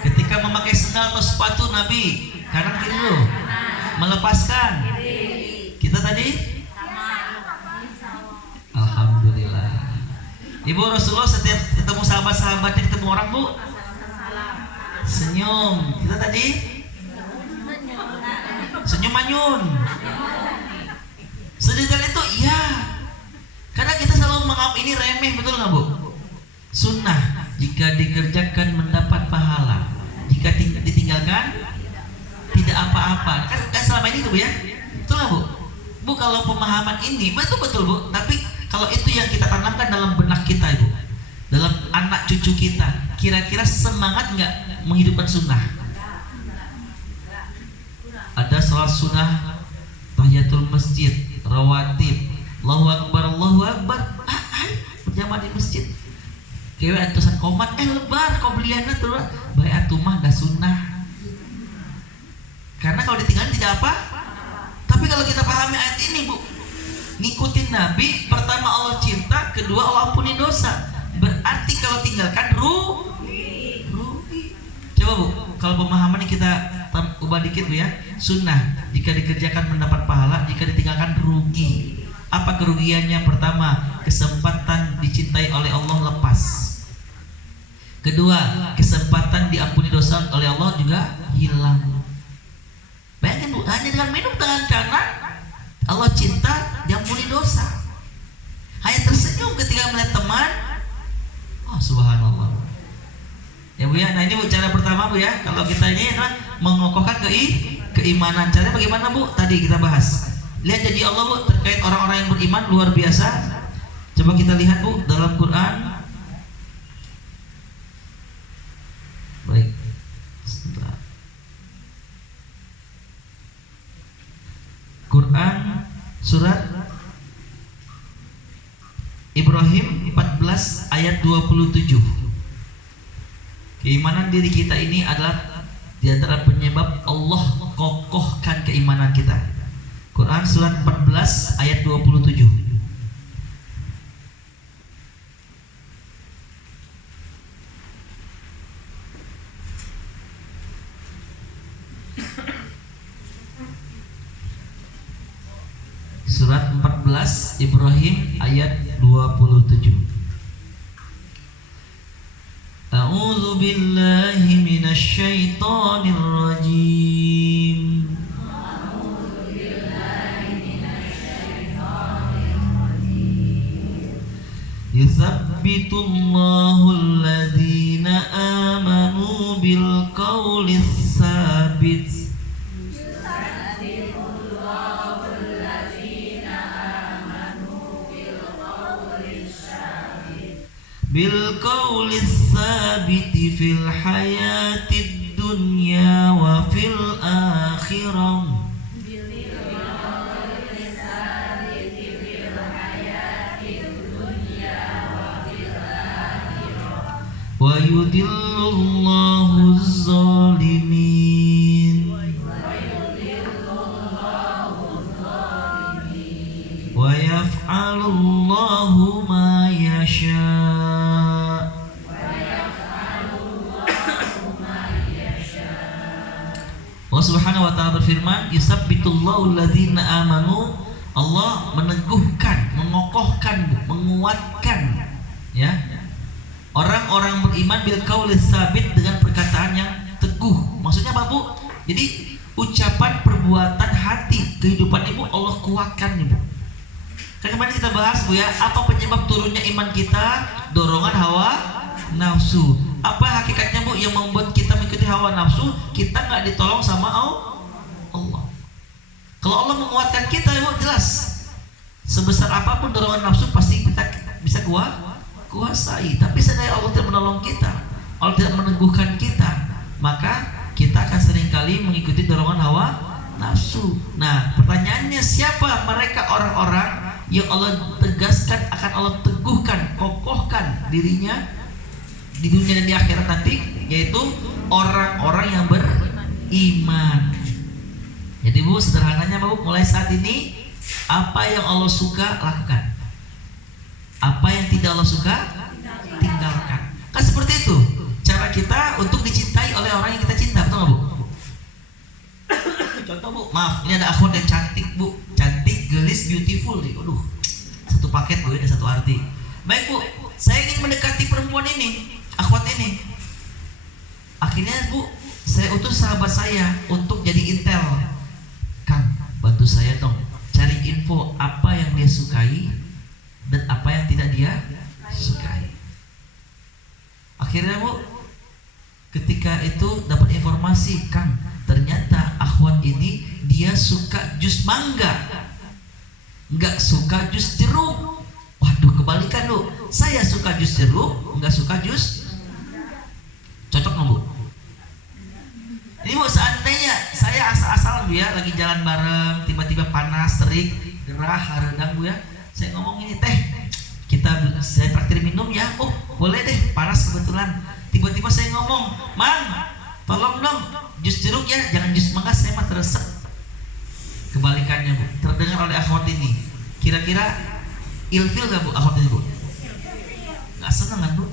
ketika memakai sandal atau sepatu Nabi kanan kiri dulu. Melepaskan, kita tadi alhamdulillah. Ibu, Rasulullah setiap ketemu sahabat-sahabatnya, ketemu orang Bu senyum. Kita tadi senyum manyun. Sedetail itu iya. Karena kita selalu menganggap ini remeh, betul nggak Bu? Sunnah jika dikerjakan mendapat pahala, jika ditinggalkan tidak apa-apa. Kan selama ini tuh Bu ya, betul nggak Bu? Bu, kalau pemahaman ini betul-betul Bu, tapi kalau itu yang kita tanamkan dalam benak kita Ibu, dalam anak cucu kita, kira-kira semangat nggak menghidupkan sunnah? Ada sholat sunnah, tahiyatul masjid, rawatib, Allahu Akbar, Allahu Akbar, berjamaah di masjid. Kewe atusan komat, lebar qobliyana tuh, baik atumah dah sunnah. Karena kalau ditinggalin tidak apa. Tapi kalau kita pahami ayat ini Bu, ngikutin Nabi, pertama Allah cinta, kedua Allah ampuni dosa. Berarti kalau tinggalkan rugi. Coba Bu, kalau pemahaman ini kita ubah dikit Bu ya. Sunnah jika dikerjakan mendapat pahala, jika ditinggalkan rugi. Apa kerugiannya? Pertama, kesempatan dicintai oleh Allah lepas. Kedua, kesempatan diampuni dosa oleh Allah juga hilang. Bayangin Bu, hanya dengan minum tangan kanan Allah cinta, diampuni dosa. Hanya tersenyum ketika melihat teman, oh subhanallah. Ya Bu ya, nah ini Bu cara pertama Bu ya. Kalau kita ini adalah mengokohkan keimanan. Caranya bagaimana Bu? Tadi kita bahas. Lihat janji Allah Bu terkait orang-orang yang beriman luar biasa. Coba kita lihat Bu dalam Quran. Baik. Sebentar. Quran surat Ibrahim 14 ayat 27. Keimanan diri kita ini adalah di antara penyebab Allah kokohkan keimanan kita. Quran surat 14 ayat 27. Surat 14 Ibrahim ayat 27. A'udzu billahi minasy syaithanir rajim. Yuthabbitullahu alladhina amanu bil qawlis sabit. Bil qawlis sabiti fil hayatid dunya wa fil akhirah. Wa yudillullahu az-zalimin. Wa yaf'alullahu ma yasha'. Allah Subhanahu wa taala berfirman, "Yusabbitullahu alladzina amanu." Allah meneguhkan, mengokohkan, menguatkan ya orang-orang beriman bil qaulis tsabit, dengan perkataan yang teguh. Maksudnya apa, Bu? Jadi ucapan, perbuatan, hati, kehidupan Ibu Allah kuatkan, Ibu. Kan kemarin kita bahas, Bu ya, apa penyebab turunnya iman kita? Dorongan hawa nafsu. Apa hakikatnya, Bu, yang membuat kita mengikuti hawa nafsu? Kita nggak ditolong sama Allah. Kalau Allah menguatkan kita, Ibu, jelas sebesar apapun dorongan nafsu pasti kita bisa kuasai. Tapi seandainya Allah tidak menolong kita, Allah tidak meneguhkan kita, maka kita akan seringkali mengikuti dorongan hawa nafsu. Nah, pertanyaannya, siapa mereka orang-orang yang Allah tegaskan akan Allah teguhkan, kokohkan dirinya di dunia dan di akhirat nanti, yaitu orang-orang yang beriman. Jadi, Bu, sederhananya, Bu, mulai saat ini apa yang Allah suka lakukan, apa yang tidak Allah suka tinggalkan. Kan seperti itu cara kita untuk dicintai oleh orang yang kita cinta, betul nggak, Bu? Contoh, Bu, maaf, ini ada akhwat yang cantik, Bu, cantik, gelis, beautiful. Aduh, satu paket, Bu, ada satu arti. Baik, Bu, saya ingin mendekati perempuan ini, akhwat ini. Akhirnya, Bu, saya utus sahabat saya untuk jadi intel. Kang, bantu saya dong, cari info apa yang dia sukai dan apa yang tidak dia sukai. Akhirnya, Bu, ketika itu dapat informasi, Kang, ternyata akhwat ini dia suka jus mangga, nggak suka jus jeruk. Waduh, kebalikan, Bu, saya suka jus jeruk, nggak suka jus. Cocok nggak, Bu? Ini, Bu, seandainya saya asal-asalan, Bu ya, lagi jalan bareng, tiba-tiba panas, terik, gerah, haredang, Bu ya, saya ngomong ini, teh, saya traktir minum ya. Oh, boleh deh, panas kebetulan. Tiba-tiba saya ngomong, Man, tolong dong jus jeruk ya, jangan jus mangga, saya mah teresep. Kebalikannya, Bu, terdengar oleh akhwat ini. Kira-kira ilfil gak, Bu, akhwat ini, Bu? Gak seneng kan, Bu?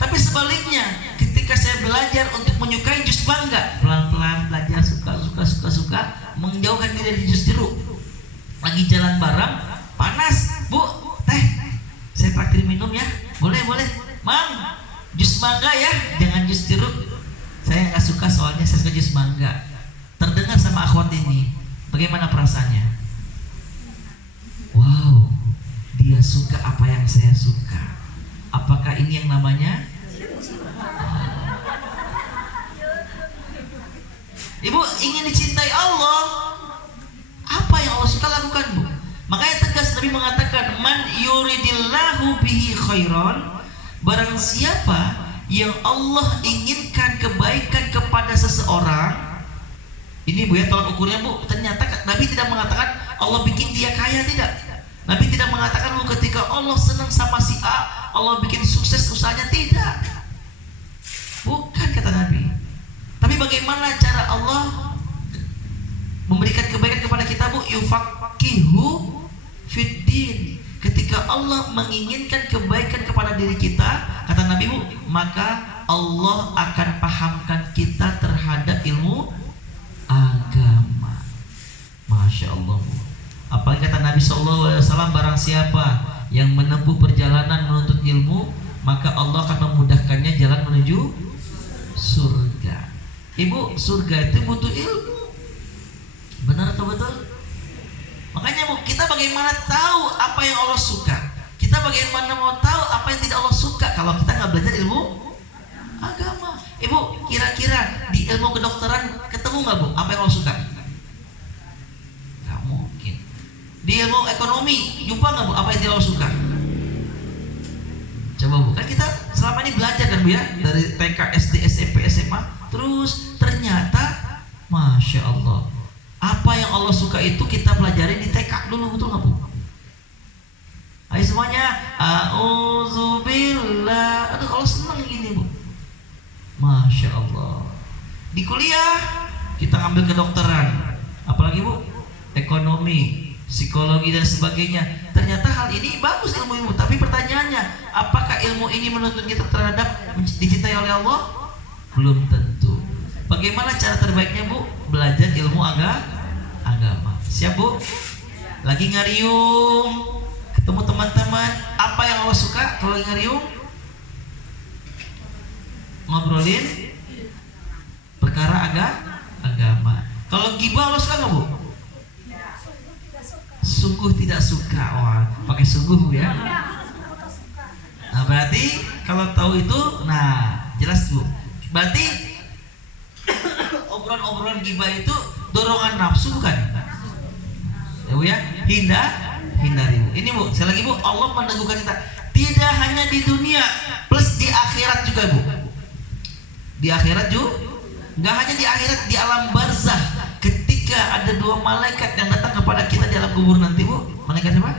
Tapi sebaliknya, ketika saya belajar untuk menyukai jus mangga, pelan-pelan belajar suka, menjauhkan diri dari jus jeruk. Lagi jalan bareng, panas, Bu, teh, saya traktir minum ya. Boleh, Mang, jus mangga ya, jangan jus jeruk. Saya nggak suka, soalnya saya suka jus mangga. Terdengar sama akhwat ini, bagaimana perasaannya? Wow, dia suka apa yang saya suka. Apakah ini yang namanya? Ibu ingin dicintai Allah, apa yang Allah suka lakukan, Bu. Makanya tegas Nabi mengatakan, Man yuridillahu bihi khairan, barang siapa yang Allah inginkan kebaikan kepada seseorang. Ini, Bu ya, tolak ukurnya, Bu. Ternyata Nabi tidak mengatakan Allah bikin dia kaya, tidak. Nabi tidak mengatakan, Bu, ketika Allah senang sama si A, Allah bikin sukses usahanya, tidak. Bukan, kata Nabi. Tapi bagaimana cara Allah memberikan kebaikan kepada kita, Bu? Yufaqihu fiddin. Ketika Allah menginginkan kebaikan kepada diri kita, kata Nabi, Bu, maka Allah akan pahamkan kita terhadap ilmu agama. Masya Allah, Bu. Apalagi kata Nabi SAW, barang siapa yang menempuh perjalanan menuntut ilmu, maka Allah akan memudahkannya jalan menuju surga. Ibu, surga itu butuh ilmu. Benar atau betul? Makanya, Bu, kita bagaimana tahu apa yang Allah suka? Kita bagaimana mau tahu apa yang tidak Allah suka kalau kita nggak belajar ilmu agama? Ibu, kira-kira di ilmu kedokteran ketemu nggak, Bu, apa yang Allah suka? Nggak mungkin. Di ilmu ekonomi jumpa nggak, Bu, apa yang tidak Allah suka? Coba, Bu, kan kita selama ini belajar kan, Bu ya, dari TK, SD, SMP, SMA, terus ternyata Masya Allah, apa yang Allah suka itu kita pelajari di TK dulu, betul nggak, Bu? Ayo semuanya, auzubillah. Aduh, kalau seneng gini, Bu, Masya Allah. Di kuliah kita ambil kedokteran, apalagi, Bu, ekonomi, psikologi dan sebagainya. Ternyata hal ini bagus ilmu-ilmu, tapi pertanyaannya, apakah ilmu ini menuntut kita terhadap dicintai oleh Allah? Belum tentu. Bagaimana cara terbaiknya Bu? Belajar ilmu agama. Siap Bu? Lagi ngariung, ketemu teman-teman, apa yang Allah suka kalau lagi ngariung? Ngobrolin perkara agama. Kalau gibah Allah suka nggak Bu? Sungguh tidak suka. Wah, pakai sungguh Bu ya. Nah berarti kalau tahu itu, nah jelas Bu. Berarti obrolan gibah itu dorongan nafsu bukan? Ya Bu ya, hindari. Ini Bu, sekali lagi Bu, Allah meneguhkan kita tidak hanya di dunia, plus di akhirat juga Bu. Di akhirat juga, nggak hanya di akhirat, di alam barzah, ketika ada dua malaikat yang datang kepada kita di alam kubur nanti Bu. Malaikat siapa?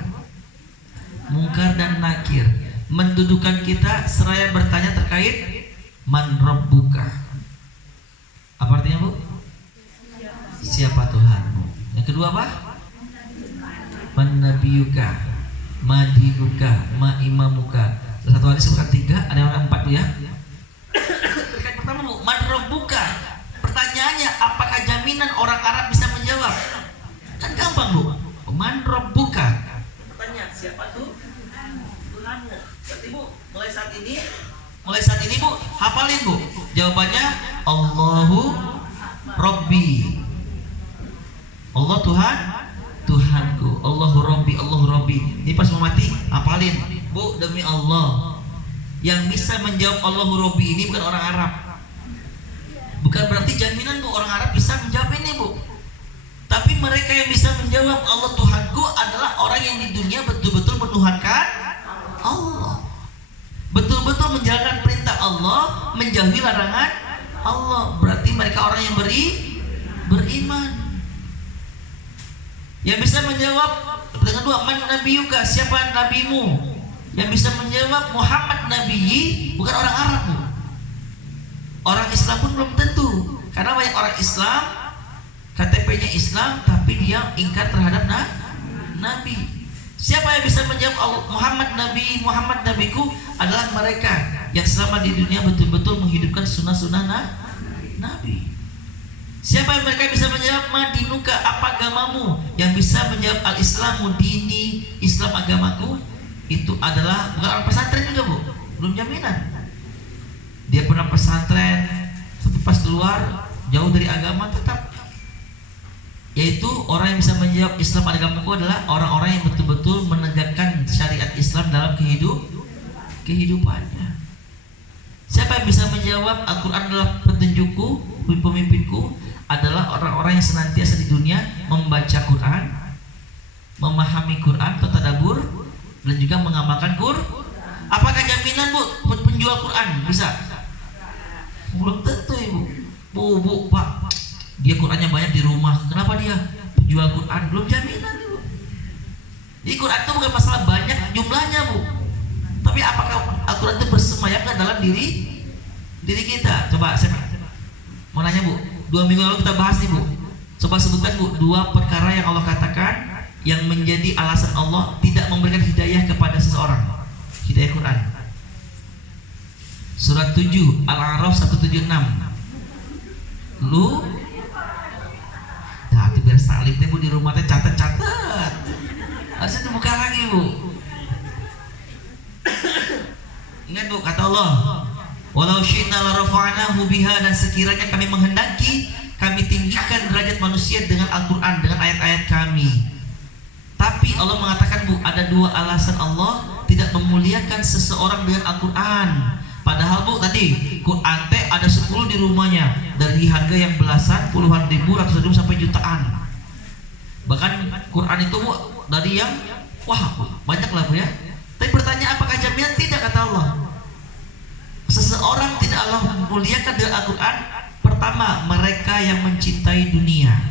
Mungkar dan Nakir, mendudukan kita seraya bertanya terkait man rabbuka. Apa artinya Bu? Siapa Tuhanmu? Yang kedua apa? Man nabiyuka, ma dinuka, ma imamuka. Satu hadis sebutkan 3, ada yang 4 Bu ya. Terkait pertama Bu, man rabbuka. Pertanyaannya, apakah jaminan orang Arab bisa menjawab? Kan gampang Bu. Man rabbuka. Pertanyaan, siapa tuh Tuhanmu? Berarti Bu, mulai saat ini Bu, hafalin Bu. Jawabannya Allahu Rabbi. Allah Tuhanku. Allahu Rabbi. Ini pas mau mati, hafalin Bu, demi Allah. Yang bisa menjawab Allahu Rabbi ini bukan orang Arab. Bukan berarti jaminan Bu orang Arab bisa menjawab ini Bu. Tapi mereka yang bisa menjawab Allah Tuhanku adalah orang yang di dunia betul-betul menuhankan Allah, betul-betul menjalankan perintah Allah, menjauhi larangan Allah. Berarti mereka orang yang beriman. Yang bisa menjawab dengan dua, man nabiyuka, siapa nabimu? Yang bisa menjawab Muhammad Nabi bukan orang Arab Bu. Orang Islam pun belum tentu, karena banyak orang Islam KTP-nya Islam tapi dia ingkar terhadap Nabi. Siapa yang bisa menjawab Muhammad Nabiku adalah mereka yang selama di dunia betul-betul menghidupkan sunnah-sunnah Nabi. Siapa yang mereka bisa menjawab madinuka, apa agamamu? Yang bisa menjawab al-islamu dini, Islam agamaku, itu adalah bukan orang pesantren juga Bu, belum jaminan. Dia pernah pesantren, tapi pas keluar jauh dari agama tetap. Yaitu orang yang bisa menjawab Islam agamaku adalah orang-orang yang betul-betul menegakkan syariat Islam dalam kehidupannya. Siapa yang bisa menjawab Al-Quran adalah petunjukku, pemimpinku, adalah orang-orang yang senantiasa di dunia membaca Quran, memahami Quran, bertadabbur, dan juga mengamalkan Quran. Apakah jaminan Bu penjual Quran bisa? Belum tentu Ibu. Bu Pak, dia Qurannya banyak di rumah, kenapa dia penjual Quran? Belum jaminan Ibu. Jadi Quran itu bukan masalah banyak jumlahnya Bu, tapi apakah Al-Quran itu bersemayam dalam diri kita? Coba saya mau nanya Bu, 2 minggu lalu kita bahas nih Bu. Coba sebutkan Bu 2 perkara yang Allah katakan yang menjadi alasan Allah tidak memberikan hidayah kepada seseorang. Hidayah Quran. Surat 7 Al-A'raf 176. Lu nah itu biar salib Bu di rumah teh catat. Harusnya dibuka lagi Bu. Ingat Bu, kata Allah, walau syi'na la rafa'nahu biha, dan sekiranya kami menghendaki, kami tinggikan derajat manusia dengan Al-Quran, dengan ayat-ayat kami. Tapi Allah mengatakan Bu, ada 2 alasan Allah tidak memuliakan seseorang dengan Al-Quran. Padahal Bu, tadi Quran teh ada 10 di rumahnya, dari harga yang belasan, puluhan ribu, ratusan ribu sampai jutaan. Bahkan Quran itu Bu dari yang wah banyak lah Bu ya. Tapi pertanyaan, apakah jaminan? Tidak, kata Allah. Seseorang tidak Allah memuliakan dengan Al-Quran. Pertama, mereka yang mencintai dunia.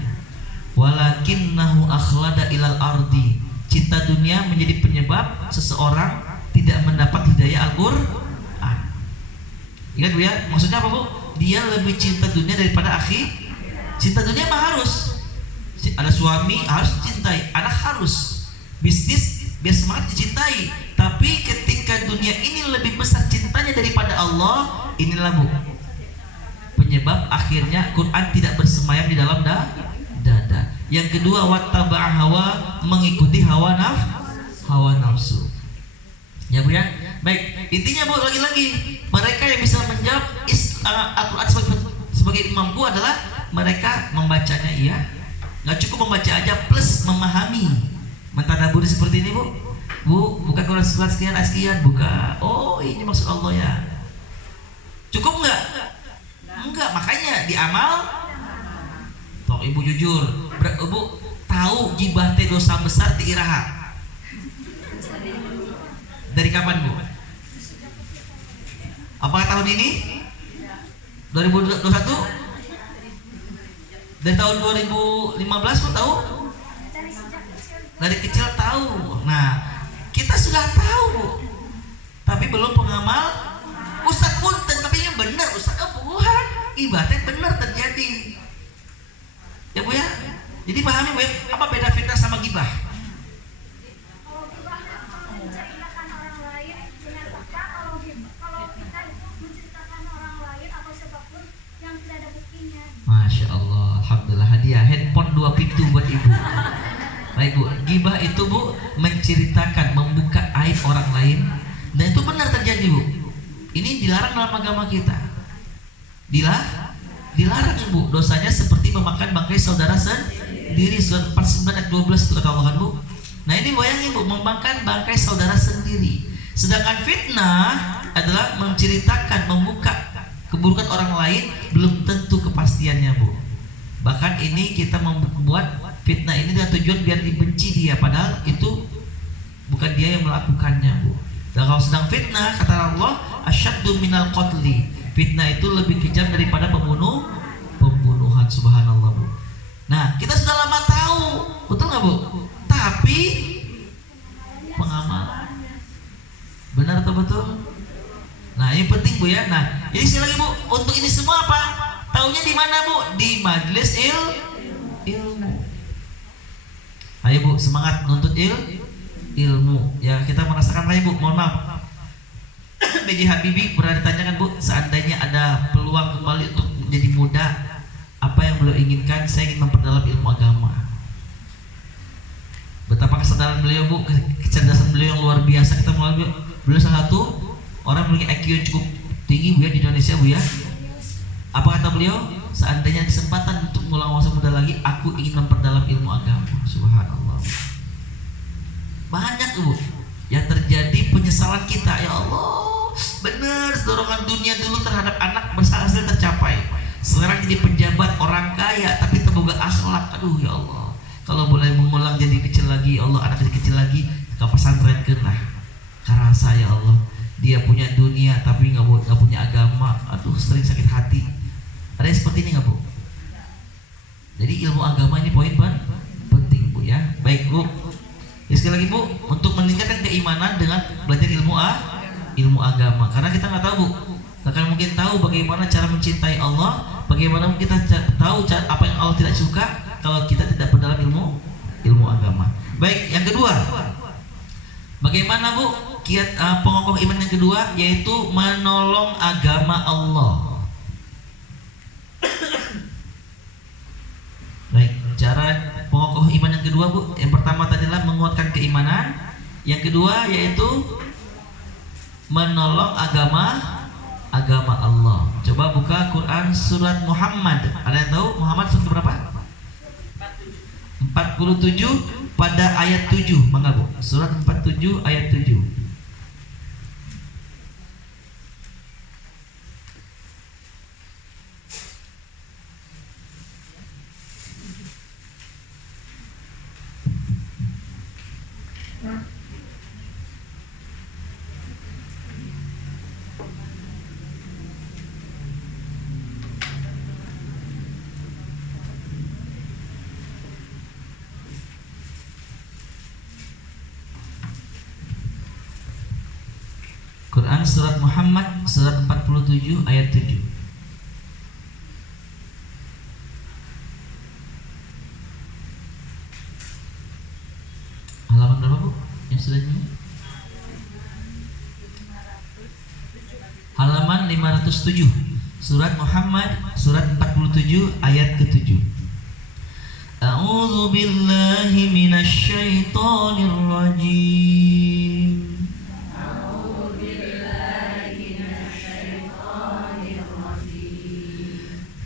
Walakinnahu akhlada ilal ardi. Cinta dunia menjadi penyebab seseorang tidak mendapat hidayah Al-Quran. Ingat Bu ya, maksudnya apa Bu? Dia lebih cinta dunia daripada akhir. Cinta dunia mah harus. Ada suami harus cintai, anak harus, bisnis biar semangat dicintai. Tapi ketika dunia ini lebih besar cintanya daripada Allah, inilah Bu penyebab akhirnya Quran tidak bersemayam di dalam dada. Yang kedua, wattaba'a hawa, mengikuti hawa nafsu. Ya Bu ya. Baik, intinya Bu, lagi-lagi mereka yang bisa menjawab Al-Quran sebagai imamku adalah mereka membacanya iya, nggak cukup membaca aja plus memahami, mentadaburi seperti ini Bu, bukan Quran sekian sekian, buka. Oh ini maksud Allah ya. Cukup nggak? Enggak, makanya diamal. Toh Ibu jujur, Ibu tahu gibah teh dosa besar di iraha. Dari kapan Bu? Apakah tahun ini? 2021? Dari tahun 2015 Bu tahu? Dari kecil tahu. Nah, kita sudah tahu Bu, tapi belum pengamal. Ustaz pun tapi yang benar Ustaz bukan ibadah benar terjadi. Ya Bu ya. Jadi pahami Bu, apa beda fitnah sama gibah? Kalau gibah menceritakan orang lain dengan fakta, kalau fitnah itu menceritakan orang lain atau siapapun yang tidak ada buktinya. Masya Allah, alhamdulillah, hadiah handphone 2 pintu buat Ibu. Baik Bu, gibah itu Bu menceritakan, membuka aib orang lain, dan itu benar terjadi Bu. Ini dilarang dalam agama kita. Dilarang Ibu, dosanya seperti memakan bangkai saudara sendiri. Surat 49 ayat 12 itu kata Allah kan Bu. Nah ini bayangin Bu, memakan bangkai saudara sendiri. Sedangkan fitnah adalah menceritakan, membuka keburukan orang lain, belum tentu kepastiannya Bu. Bahkan ini kita membuat fitnah ini dengan tujuan biar dibenci dia, padahal itu bukan dia yang melakukannya Bu. Dan kalau sedang fitnah, kata Allah, asyaddu minal qatli, fitnah itu lebih kejam daripada pembunuhan. Subhanallah Bu. Nah kita sudah lama tahu, betul nggak Bu? Tapi pengamalan benar atau betul? Nah ini penting Bu ya. Nah jadi sekali lagi Bu, untuk ini semua apa? Taunya di mana Bu? Di majelis ilmu. Ayo Bu, semangat nuntut ilmu. Ya kita merasakan lagi Bu, mohon maaf. B.J. Habibie pernah ditanyakan Bu, seandainya ada peluang kembali untuk menjadi muda, apa yang beliau inginkan? Saya ingin memperdalam ilmu agama. Betapa kesadaran beliau Bu, kecerdasan beliau yang luar biasa. Kita melalui beliau salah satu orang memiliki IQ yang cukup tinggi Bu ya di Indonesia Bu ya. Apa kata beliau? Seandainya kesempatan untuk mengulang masa muda lagi, aku ingin memperdalam ilmu agama. Subhanallah. Banyak Bu yang terjadi penyesalan kita, ya Allah. Benar, dorongan dunia dulu terhadap anak berhasil tercapai. Sekarang jadi pejabat, orang kaya, tapi terboga akhlak. Aduh ya Allah. Kalau boleh mengulang jadi kecil lagi, ya Allah, anak jadi kecil lagi, ke pesantren kena. Karena saya Allah, dia punya dunia tapi nggak punya agama. Aduh, sering sakit hati. Ada yang seperti ini nggak Bu? Jadi ilmu agama ini poin penting Bu ya. Baik Bu. Ya, sekali lagi Bu, untuk meningkatkan keimanan dengan belajar ilmu agama. Karena kita nggak tahu Bu, akan mungkin tahu bagaimana cara mencintai Allah, bagaimana kita tahu apa yang Allah tidak suka kalau kita tidak berdalam ilmu agama. Baik, yang kedua, bagaimana Bu kiat pengokoh iman yang kedua, yaitu menolong agama Allah. Baik, cara pengokoh iman yang kedua Bu, yang pertama tadi adalah menguatkan keimanan, yang kedua yaitu menolong agama Allah. Coba buka Quran surat Muhammad. Ada yang tahu Muhammad surat berapa? 47 pada ayat 7. Mangga Bu, surat 47 ayat 7. Quran surat Muhammad surat 47 ayat 7. Halaman berapa Bu? Yang sudah ini? Halaman 507. Surat Muhammad surat 47 ayat ke-7. A'udzu billahi minasy syaithanir rajim.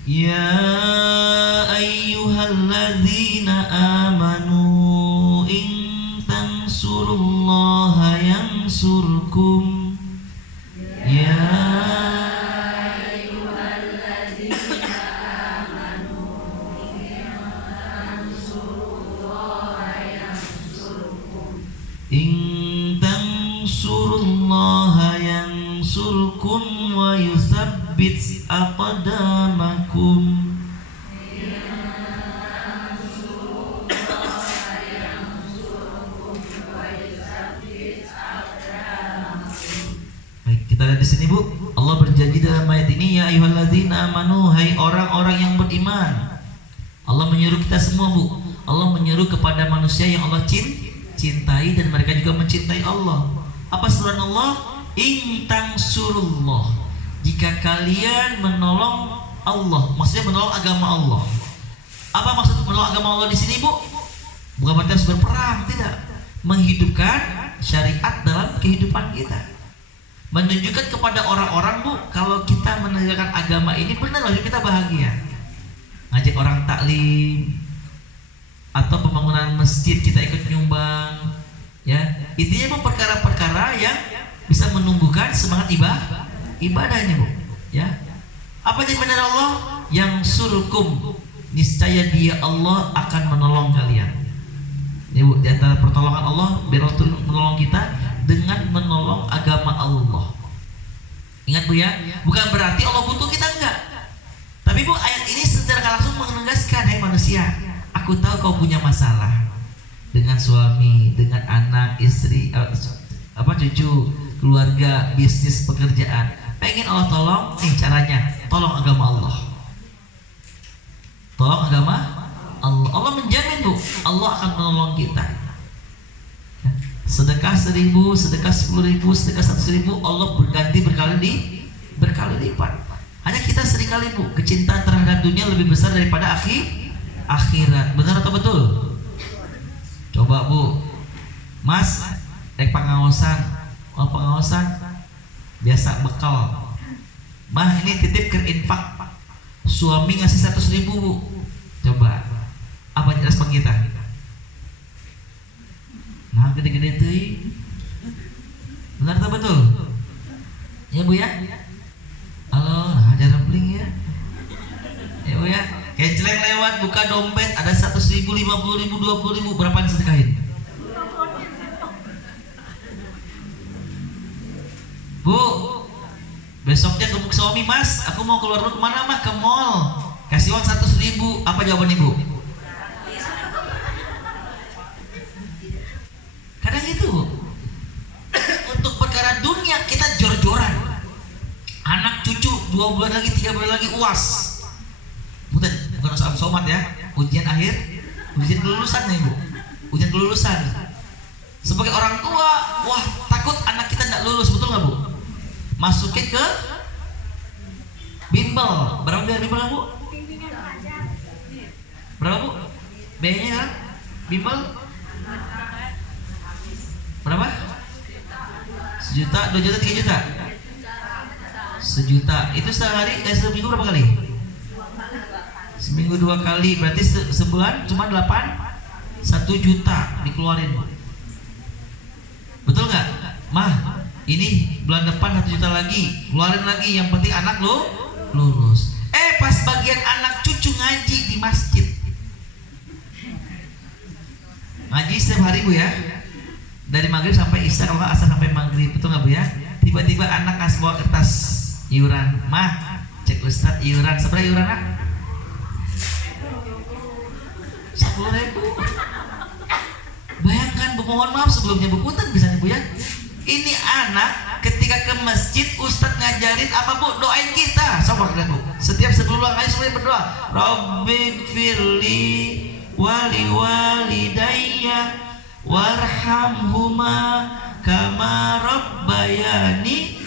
Ya ayyuhalladzina amanu in tansurullaha yansurkum. Ya in tansurullaha yansurkum wa yutsabbit aqdamakum. Baik, kita lihat di sini Bu. Allah berjanji dalam ayat ini, ya ayyuhalladzina amanu, hai orang-orang yang beriman. Allah menyuruh kita semua Bu. Allah menyuruh kepada manusia yang Allah cintai dan mereka juga mencintai Allah. Apa suruhan Allah? In tansurullah, jika kalian menolong Allah, maksudnya menolong agama Allah. Apa maksud menolong agama Allah di sini Bu? Bukan berarti harus berperang, tidak. Menghidupkan syariat dalam kehidupan kita. Menunjukkan kepada orang-orang Bu, kalau kita menegakkan agama ini benar hidup kita bahagia. Ngajak orang taklim atau pembangunan masjid kita ikut nyumbang, ya. Intinya Bu perkara-perkara yang bisa menumbuhkan semangat ibadahnya Bu, ya. Apa yang benar Allah? Yang surukum, niscaya Dia Allah akan menolong kalian. Ini Bu, di antara pertolongan Allah, biar Allah menolong kita dengan menolong agama Allah. Ingat Bu ya, bukan berarti Allah butuh kita, enggak. Tapi Bu, ayat ini secara langsung menegaskan, hai manusia, aku tahu kau punya masalah dengan suami, dengan anak, istri, cucu, keluarga, bisnis, pekerjaan. Pengen Allah tolong, caranya tolong agama Allah. Tolong agama Allah. Allah menjamin Bu, Allah akan menolong kita. Sedekah 1000, sedekah 10.000, sedekah 100.000, Allah berganti berkali lipat. Hanya kita seringkali Bu, kecintaan terhadap dunia lebih besar daripada akhirat. Benar atau betul? Coba Bu, Mas, pengawasan, pengawasan biasa bekal. Mah ini titip ke infak. Suami ngasih 100.000 Bu. Coba, apa respon kita? Nah, gede-gede tuh. Benar atau betul? Ya Bu ya? Halo, jarang bling ya. Ya Bu ya? Kayak jelek lewat buka dompet ada 100.000, 50.000, 20.000, berapa yang sedekahin? Bu, besoknya ke suami, Mas, aku mau keluar dulu, kemana Mas? Ke mall. Kasih uang 100.000. Apa jawaban Ibu? Kadang itu untuk perkara dunia kita jor-joran. Anak cucu 2 bulan lagi, 3 bulan lagi UAS. Bukan soal somat ya, ujian akhir, ujian kelulusan nih Bu, ujian kelulusan. Sebagai orang tua, wah takut anak kita nggak lulus, betul nggak Bu? Masukin ke bimbel. Berapa biar bimbel Bu? Berapa Bu? B-nya bimbel? Berapa? 1 juta, 2 juta, 3 juta? 1 juta. Itu sehari, seminggu berapa kali? Seminggu 2 kali, berarti sebulan cuma 1 juta dikeluarin. Betul nggak? Mah, ini bulan depan 1 juta lagi, keluarin lagi. Yang penting anak lo lulus. Pas bagian anak cucu ngaji di masjid. Ngaji setiap hari Bu ya. Dari maghrib sampai isya, kalau nggak asar sampai maghrib, betul nggak Bu ya? Tiba-tiba anak ngasih bawa kertas iuran. Mah, cek Ustadz iuran, seberapa iuran nak? 10.000. Bayangkan Bu, mohon maaf sebelumnya Bu, punten bisa nih Bu ya. Ini anak ketika ke masjid Ustadz ngajarin apa Bu? Doain kita. Coba kita Bu. Setiap sebelum ngaji semuanya berdoa. Rabbighfirli wali walidayya warhamhuma kama rabbayani.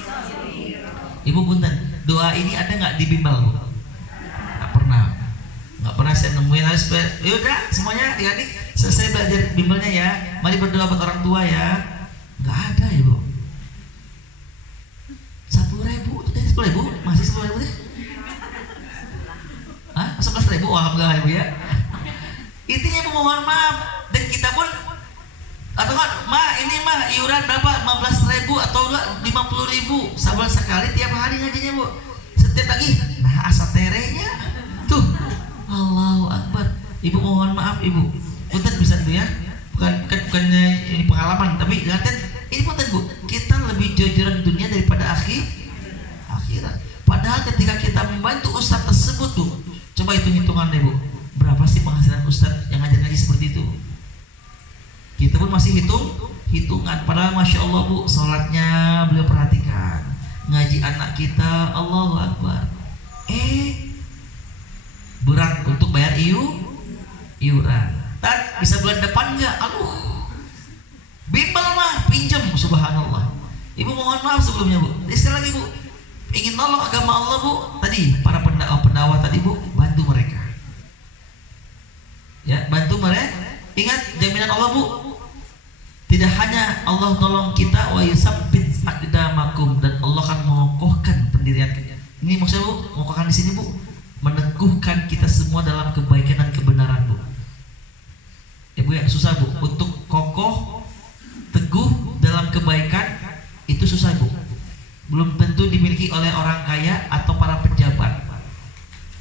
Ibu punten, Doa ini ada nggak di bimbel Bu? Nggak pernah. Nggak pernah saya nemuin. Harus yaudah semuanya adik-adik selesai belajar bimbelnya ya. Mari berdoa buat orang tua ya. Nggak ada ya Bu. 10.000, 10.000 masih 10.000 deh. Hah? 11.000? Alhamdulillah Ibu ya. Intinya Bu mohon maaf dan kita pun atau kan ini iuran berapa 15.000 atau 50.000 sebulan sekali tiap hari ngajinya Bu. Setiap pagi nah asaterenya tuh Allahu Akbar. Ibu mohon maaf Ibu. Punten bisa tuh ya. Bukannya ini pengalaman tapi lihatin ini punten Bu. Kita lebih jujuran dunia daripada akhirat. Padahal ketika kita membantu ustaz tersebut Bu, coba hitung-hitungan deh Bu. Berapa sih penghasilan ustaz yang ngajar ngaji seperti itu? Kita pun masih hitungan. Padahal masya Allah Bu, sholatnya beliau perhatikan, ngaji anak kita, Allahu Akbar. Berat untuk bayar iuran. Tad bisa bulan depan nggak? Aduh, bimbel mah pinjam, subhanallah. Ibu mohon maaf sebelumnya Bu. Sekali lagi Bu, ingin nolong agama Allah Bu. Tadi para pendakwah tadi Bu, bantu mereka. Ya, bantu mereka. Ingat jaminan Allah Bu. Tidak hanya Allah tolong kita wa yusabbit aqdamakum dan Allah akan mengokohkan pendirian kita. Ini maksudnya Bu, mengokohkan di sini Bu, meneguhkan kita semua dalam kebaikan dan kebenaran Bu. Ya Bu ya, susah Bu untuk kokoh teguh dalam kebaikan itu susah Bu. Belum tentu dimiliki oleh orang kaya atau para pejabat.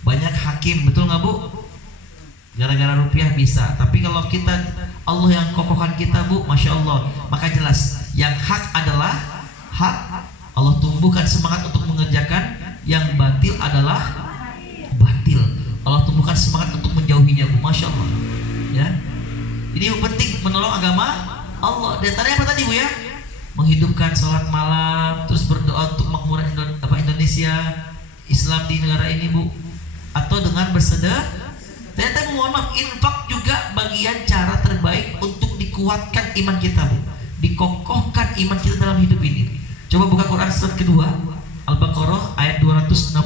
Banyak hakim, betul nggak Bu? Gara-gara rupiah bisa, tapi kalau kita Allah yang kokohkan kita Bu, masya Allah, maka jelas yang hak adalah hak. Allah tumbuhkan semangat untuk mengerjakan, yang batil adalah batil. Allah tumbuhkan semangat untuk menjauhinya Bu, masya Allah. Ya, ini penting menolong agama Allah. Dan tadi apa tadi Bu ya? Menghidupkan sholat malam, terus berdoa untuk makmuran Indonesia, Islam di negara ini Bu, atau dengan bersedekah. Ternyata mohon maaf, infak juga bagian cara terbaik untuk dikuatkan iman kita Bu, dikokohkan iman kita dalam hidup ini. Coba buka Quran surat kedua Al-Baqarah ayat 265.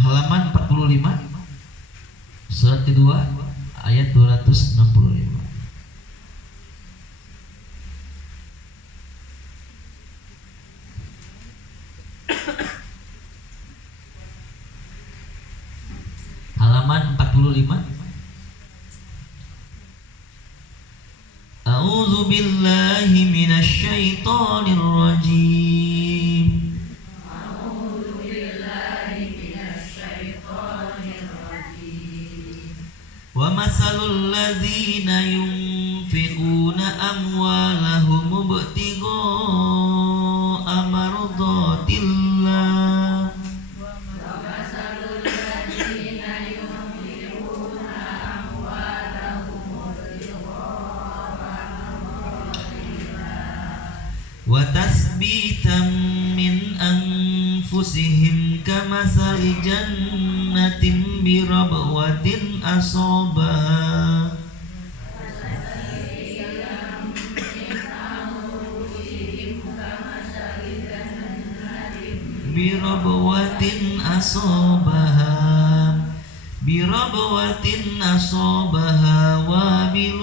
Halaman 45 surat kedua ayat 265. Halaman 45. A'udzu billahi minasy syaithanir rajim. وَمَثَلُ الَّذِينَ يُنْفِقُونَ أَمْوَالَهُمُ ابْتِغَاءَ مَرْضَاتِ اللَّهِ وَتَثْبِيتًا مِنْ أَنْفُسِهِمْ كَمَثَلِ جَنَّةٍ بِرَبْوَةٍ أَصَابَهَا بربوة أصابها وابل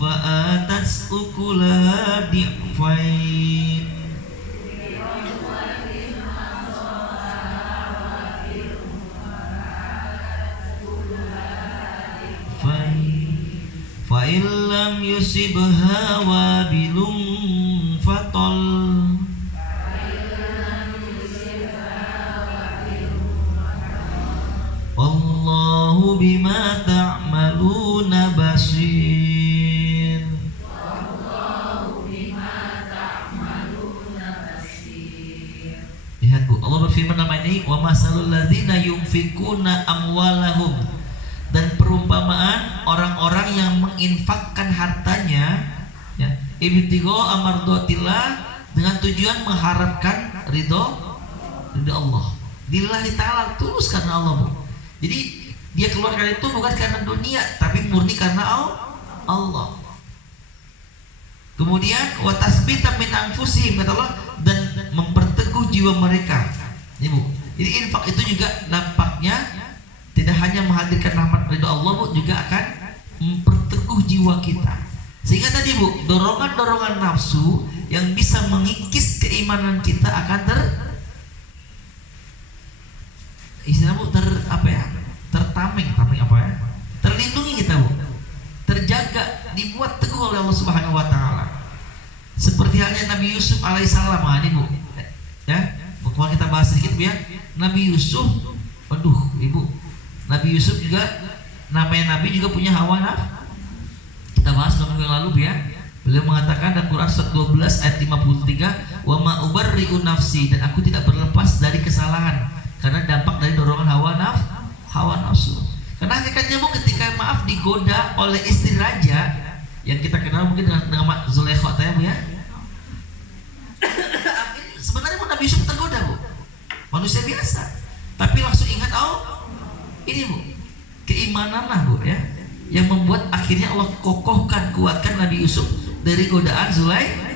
فآتت أكلها ضعفين فإن لم يصبها وابل فطل Wallahu bima ta'maluna basir. Lihat Bu, Allah berfirman nama ini wa masalul ladzina yunfikuna amwalahum, dan perumpamaan orang-orang yang menginfakkan hartanya ya, ibtigha amardatillah, dengan tujuan mengharapkan ridho Allah. lillahi ta'ala, tulus karena Allah, Bu. Jadi dia keluarkan itu bukan karena dunia, tapi murni karena Allah. Kemudian wa tasbitan min anfusihim, kata Allah, dan memperteguh jiwa mereka. Ini, Bu. Jadi infak itu juga nampaknya tidak hanya menghadirkan rahmat ridho Allah, Bu, juga akan memperteguh jiwa kita. Sehingga tadi, Bu, dorongan-dorongan nafsu yang bisa mengikis keimanan kita akan tertameng apa ya? Terlindungi kita, Bu. Terjaga, dibuat teguh oleh Allah Subhanahu wa taala. Seperti halnya Nabi Yusuf alaihissalam, ini, Bu. Ya, kalau kita bahas sedikit, Bu, ya. Nabi Yusuf, Ibu. Nabi Yusuf juga namanya Nabi juga punya hawa nafsu. Kita bahas beberapa yang lalu, Bu, ya. Beliau mengatakan dalam Quran surat 12 ayat 53, "Wa ma ubarri'u nafsi," dan aku tidak berlepas dari kesalahan karena dampak dari dorongan hawa nafsu. Karena hakikatnya, Bu, ketika digoda oleh istri raja yang kita kenal mungkin dengan Zulaikha, ya, Bu, ya. Sebenarnya, Bu, Nabi Yusuf tergoda, Bu. Manusia biasa. Tapi langsung ingat, ini, Bu, keimanan lah, Bu, ya, yang membuat akhirnya Allah kuatkan Nabi Yusuf dari godaan Zulaikha.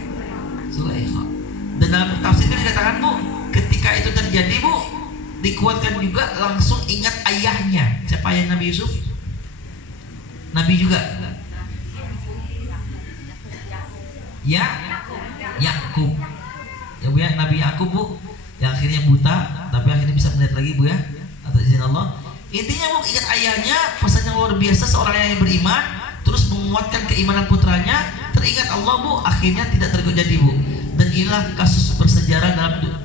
Dan dalam tafsir itu dikatakan, Bu, ketika itu terjadi, Bu, dikuatkan juga langsung ingat ayahnya. Siapa ayah Nabi Yusuf? Nabi juga. Ya, Yakub. Ya, Bu, ya, Nabi Yakub, Bu, yang akhirnya buta tapi akhirnya bisa melihat lagi, Bu, ya, atas izin Allah. Intinya, Bu, ingat ayahnya, pesan yang luar biasa, seorang ayah yang beriman terus menguatkan keimanan putranya, teringat Allah, Bu, akhirnya tidak terjadi, Bu. Dan inilah kasus bersejarah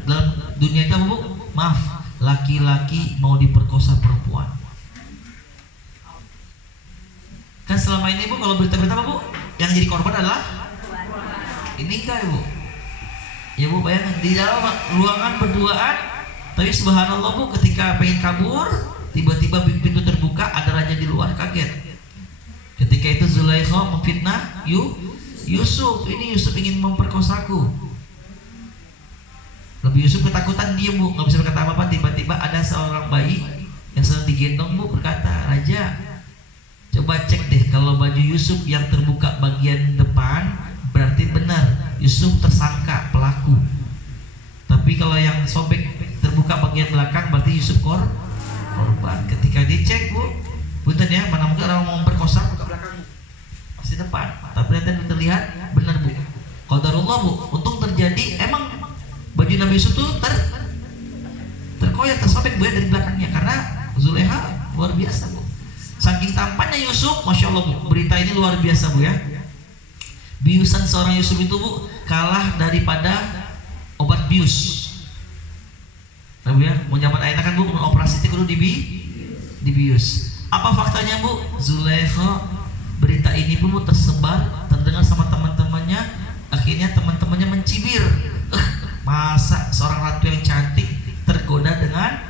dalam dunia kita, Bu. Maaf, laki-laki mau diperkosa perempuan. Kan selama ini, Bu, kalau berita-berita, Bu, yang jadi korban adalah ini kan, Bu. Ya, Bu, bayangkan di dalam ruangan berduaan, tapi subhanallah, Bu, ketika pengen kabur, tiba-tiba pintu terbuka, ada raja di luar, kaget. Ketika itu Zulaikha memfitnah Yusuf. Ini Yusuf ingin memperkosaku. Nabi Yusuf ketakutan, diam, Bu, nggak bisa berkata apa-apa. Tiba-tiba ada seorang bayi yang sedang digendong, Bu, berkata, "Raja, coba cek deh, kalau baju Yusuf yang terbuka bagian depan berarti benar Yusuf tersangka pelaku. Tapi kalau yang sobek terbuka bagian belakang berarti Yusuf korban." Ketika dicek, Bu, punten ya, mana mungkin orang mau memperkosa buka belakang, pasti depan. Tapi ternyata terlihat benar, Bu. Qadarullah, Bu, untung terjadi. Emang baju Nabi Yusuf tuh terkoyak, tersobek, Bu, ya, dari belakangnya, karena Zulaikha luar biasa, Bu. Saking tampannya Yusuf, masya Allah, Bu, berita ini luar biasa, Bu, ya. Biusan seorang Yusuf itu, Bu, kalah daripada obat bius. Nah, Bu, ya, mau zaman ayatnya kan, Bu, operasi itu kudu dibius. Apa faktanya, Bu? Zulaikha, berita ini pun, Bu, tersebar, terdengar sama teman-temannya. Akhirnya teman-temannya mencibir, masa seorang ratu yang cantik tergoda dengan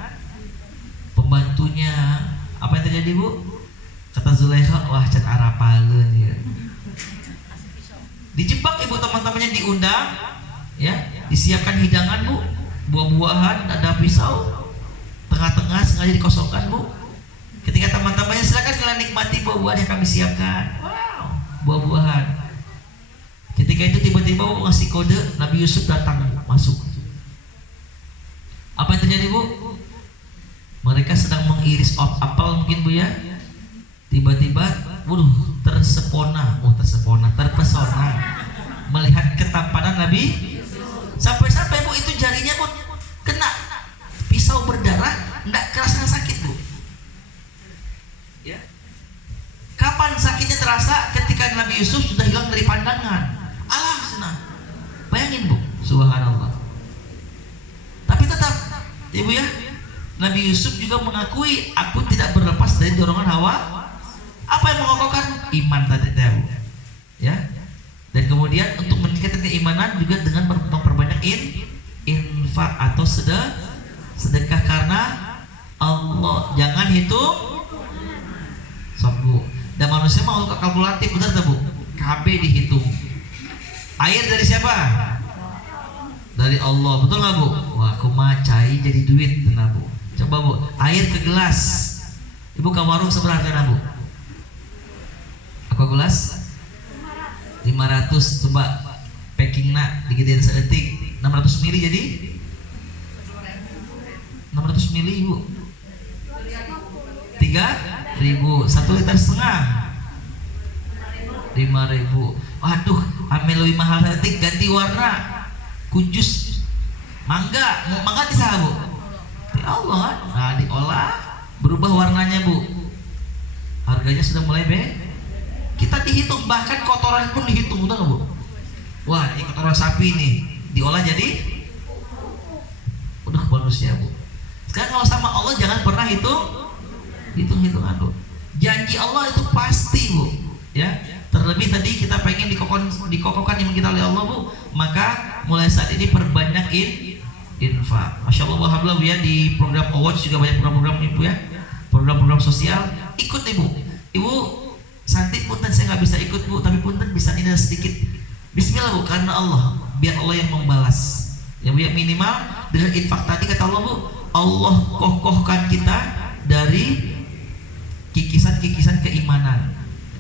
pembantunya. Apa yang terjadi, Bu? Kata Zulaikha, wah, can arapaleun ya. Dijebak, Ibu, teman-temannya diundang, ya, disiapkan hidangan, Bu, buah-buahan, ada pisau, tengah-tengah sengaja dikosongkan, Bu. Ketika teman-temannya, silakan kalian nikmati buah-buahan yang kami siapkan. Wow, buah-buahan. Ketika itu tiba-tiba, Bu, ngasih kode, Nabi Yusuf datang, masuk. Apa yang terjadi, Bu? Mereka sedang mengiris apel mungkin, Bu, ya. Tiba-tiba, terpesona melihat ketampanan Nabi. Sampai-sampai, Bu, itu jarinya, Bu, kena pisau berdarah, enggak kerasa sakit, Bu. Ya. Kapan sakitnya terasa? Ketika Nabi Yusuf sudah hilang dari pandangan. Alah, senang. Bayangin, Bu, subhanallah. Tapi tetap, Ibu, ya, Nabi Yusuf juga mengakui, aku tidak berlepas dari dorongan hawa. Apa yang mengokohkan? Iman tadi, Bu. Ya. Dan kemudian untuk meningkatkan keimanan juga dengan memperbanyak infak atau sedekah karena Allah. Jangan hitung Bu. Dan manusia mau kalkulatif, benar tak, Bu? KB dihitung. Air dari siapa? dari Allah, betul nggak Bu? Wah, kumaha cai jadi duit, tenang Bu. Coba Bu, air ke gelas, ibu ke warung seberapa kan Bu? Aku gelas 500, coba packing nak digedein seetik 600 mili jadi 600 mili Bu 3.000, 1,5 liter 5.000. Waduh, ame lebih mahal seetik, ganti warna kujus mangga, mau mangga di sana Bu? Di Allah kan? Nah, diolah berubah warnanya Bu, harganya sudah mulai kita dihitung, bahkan kotoran pun dihitung, betul nggak Bu? Wah, ini kotoran sapi nih diolah jadi udah manusia Bu. Sekarang kalau sama Allah jangan pernah hitung-hitungan Bu. Janji Allah itu pasti Bu, ya. Terlebih tadi kita pengen dikokohkan iman kita oleh Allah Bu, maka mulai saat ini perbanyak infak. Masya Allah, alhamdulillah ya, di program awards juga banyak program-program Ibu ya, program-program sosial. Ikut Ibu. Ibu Santi punten saya nggak bisa ikut Bu, tapi punten bisa nilai sedikit. Bismillah Bu, karena Allah, biar Allah yang membalas. Ya Bu, ya, minimal dengan infak tadi kata Allah Bu, Allah kokohkan kita dari kikisan-kikisan keimanan.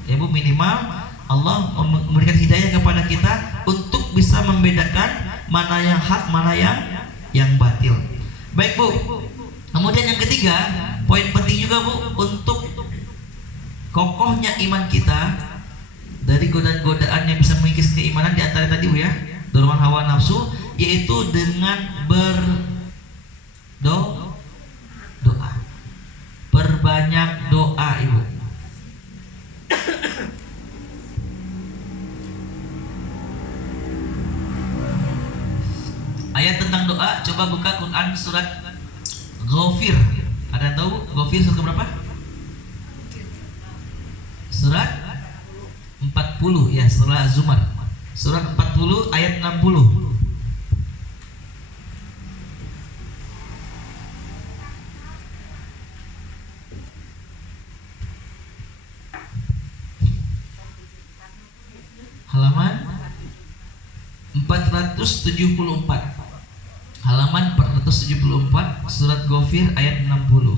Ya Bu, minimal Allah memberikan hidayah kepada kita untuk bisa membedakan mana yang hak, mana yang batil. Baik Bu. Kemudian yang ketiga, poin penting juga Bu, untuk kokohnya iman kita dari godaan-godaan yang bisa mengikis keimanan, di antara tadi Bu ya, dorongan hawa nafsu, yaitu dengan doa. Perbanyak doa Ibu. Ayat tentang doa, coba buka Quran surat Ghafir. Ada yang tahu Ghafir surat berapa? Surat 40 ya, setelah Az-Zumar. Surat 40 ayat 60. Halaman 474. Halaman 474 surat Ghafir ayat 60.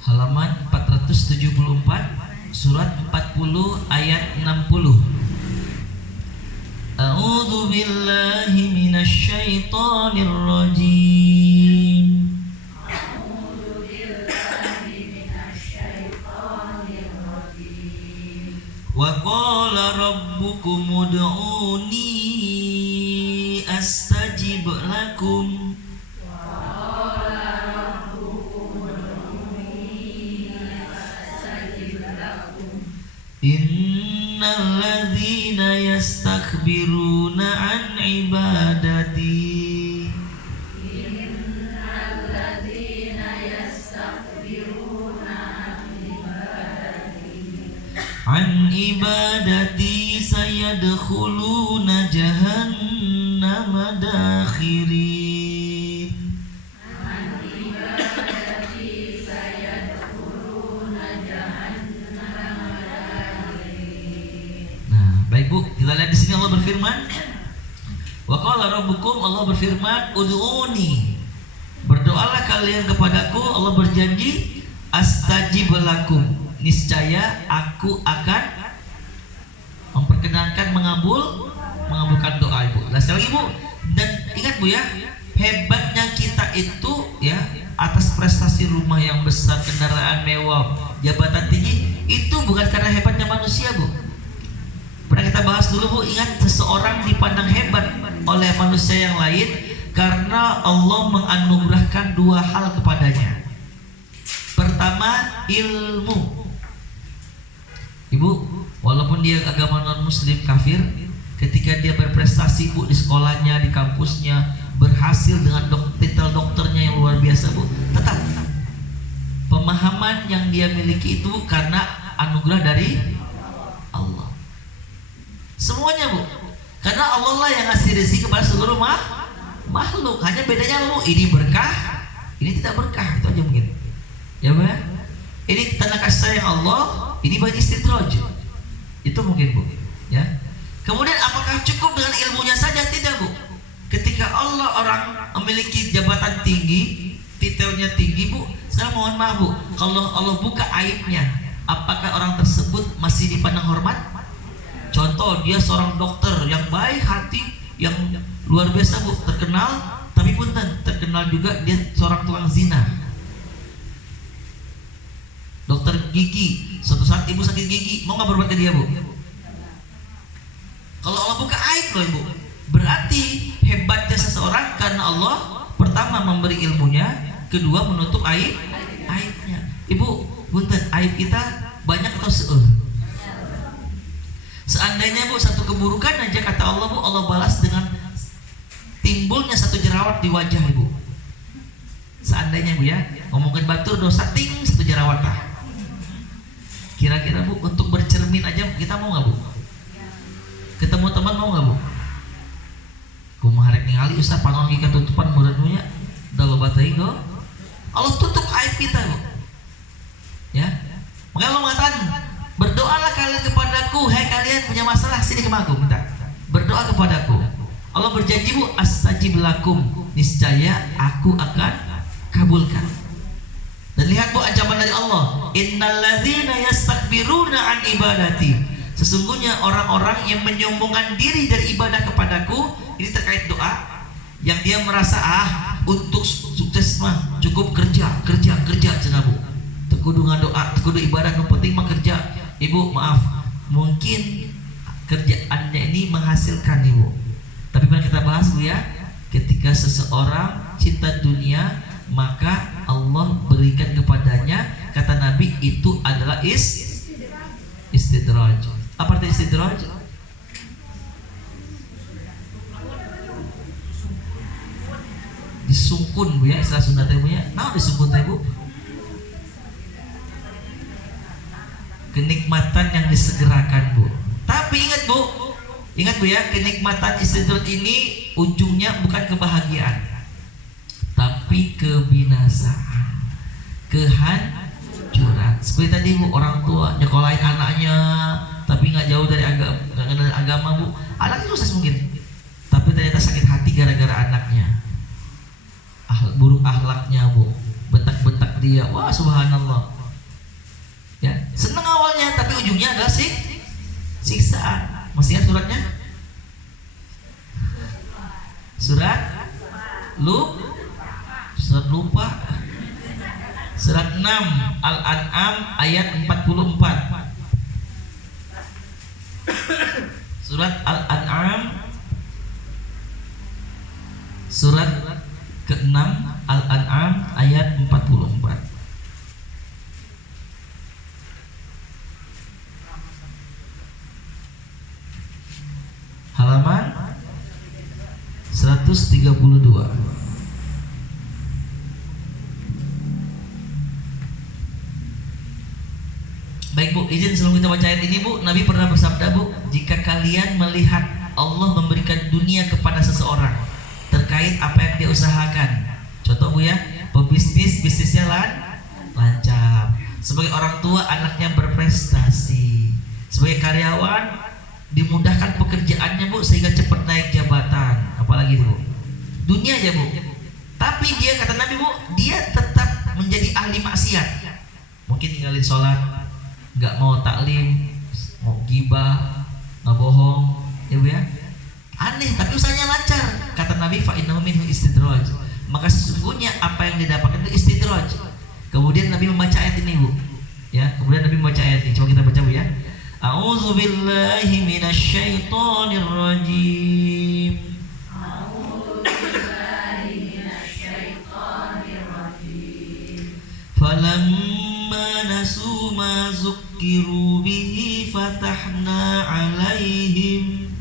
Halaman 474 surat 40 ayat 60. A'udzu billahi minasy syaithanir rajim. Wa qala rabbukum ud'uni astajib lakum. Innal ladzina yastakbiruna an ibadati sayadkhuluna jahannama dakhirin. Baik Bu, kita lihat di sini Allah berfirman, wa qala rabbukum, Allah berfirman, ud'uni, berdoalah kalian kepadaku, Allah berjanji, astajib lakum, niscaya aku akan memperkenankan mengabulkan doa Ibu. Nah, sekali lagi Bu, dan ingat Bu ya, hebatnya kita itu ya, atas prestasi rumah yang besar, kendaraan mewah, jabatan tinggi, itu bukan karena hebatnya manusia Bu. Pernah kita bahas dulu Bu, ingat seseorang dipandang hebat oleh manusia yang lain karena Allah menganugerahkan dua hal kepadanya. Pertama, ilmu. Ibu, walaupun dia agama non muslim kafir, ketika dia berprestasi Bu di sekolahnya, di kampusnya, berhasil dengan titel dokternya yang luar biasa Bu, tetap pemahaman yang dia miliki itu karena anugerah dari Allah. Semuanya Bu, karena Allah lah yang ngasih rezeki kepada seluruh makhluk. Hanya bedanya Bu, ini berkah, ini tidak berkah, itu aja mungkin. Ya Bu ya? Ini tanda kasih sayang Allah, ini bagi istidraj. Itu mungkin Bu. Ya. Kemudian apakah cukup dengan ilmunya saja? Tidak Bu. Ketika orang memiliki jabatan tinggi, titelnya tinggi Bu, sekarang mohon maaf Bu, kalau Allah buka aibnya, apakah orang tersebut masih dipandang hormat? Contoh, dia seorang dokter yang baik hati, yang luar biasa Bu, terkenal, tapi pun terkenal juga dia seorang tukang zina. Dokter gigi, suatu saat ibu sakit gigi, mau nggak berobat ke dia Bu? Kalau Allah buka aib loh Ibu, berarti hebatnya seseorang karena Allah pertama memberi ilmunya, kedua menutup aibnya. Ibu, punten, aib kita banyak atau seandainya Bu satu keburukan aja kata Allah Bu, Allah balas dengan timbulnya satu jerawat di wajah Ibu. Seandainya Bu ya, ngomongin batur dosa ting satu jerawat lah. Kira-kira Bu untuk bercermin aja kita mau nggak Bu? Ketemu teman mau nggak Bu? Kumaharek ningali usah panon kita tutupan muridnya dalam batai go. Allah tutup aib kita Bu. Ya, makanya Allah mengatakan berdoalah kalian kepadaku, hai kalian punya masalah sini ke aku minta. Berdoa kepadaku. Allah berjanji Bu, astajib lakum, niscaya aku akan kabulkan. Dan lihat Bu ancaman dari Allah, innalladzina yastakbiruna an ibadati. Sesungguhnya orang-orang yang menyombongkan diri dari ibadah kepadaku, ini terkait doa, yang dia merasa untuk sukses mah cukup kerja cenah Bu. Tekudu ngadoa, tekudu ibadah, yang penting mah kerja. Ibu maaf, mungkin kerjaannya ini menghasilkan Ibu. Tapi pernah kita bahas Bu ya, ketika seseorang cinta dunia, maka Allah berikan kepadanya, kata Nabi, itu adalah istidraj. Apa arti istidraj? Disungkun Bu ya, istilah Sunda teh Bu ya. Nah, disungkun teh Bu. Kenikmatan yang disegerakan Bu. Tapi ingat Bu ya, kenikmatan istidraj ini ujungnya bukan kebahagiaan, tapi kebinasaan, kehancuran. Seperti tadi Bu, orang tua nyekolahin anaknya, tapi nggak jauh dari agama Bu. Anaknya sukses mungkin, tapi ternyata sakit hati gara-gara anaknya. Buruk akhlaknya Bu, bentak-bentak dia, wah subhanallah. Ya, senang awalnya, tapi ujungnya adalah siksaan. Masih ingat suratnya? Surat lupa. Surat 6 Al-An'am ayat 44. Surat Al-An'am surat ke-6 Al-An'am ayat 44. Halaman 132. Baik Bu, izin sebelum kita baca ayat ini Bu, Nabi pernah bersabda Bu, jika kalian melihat Allah memberikan dunia kepada seseorang terkait apa yang dia usahakan. Contoh Bu ya, pebisnis, bisnisnya lancar. Sebagai orang tua, anaknya berprestasi. Sebagai karyawan, dimudahkan pekerjaannya Bu sehingga cepat naik jabatan. Apalagi Bu, dunia aja Bu. Tapi dia, kata Nabi Bu, dia tetap menjadi ahli maksiat. Mungkin ninggalin sholat, nggak mau taklim, mau gibah, nggak bohong, ya Bu ya. Aneh, tapi usahanya lancar. Kata Nabi, fa innahu minhu istidraj. Maka sesungguhnya apa yang didapatkan itu istidraj. Kemudian Nabi membaca ayat ini Bu. Ya, kemudian Nabi membaca ayat ini. Coba kita baca Bu ya. A'udzu billahi minasyaitonir rajim. A'udzu billahi minasyaitonir rajim. Falamma nasu ma zukkiru bihi fatahna 'alaihim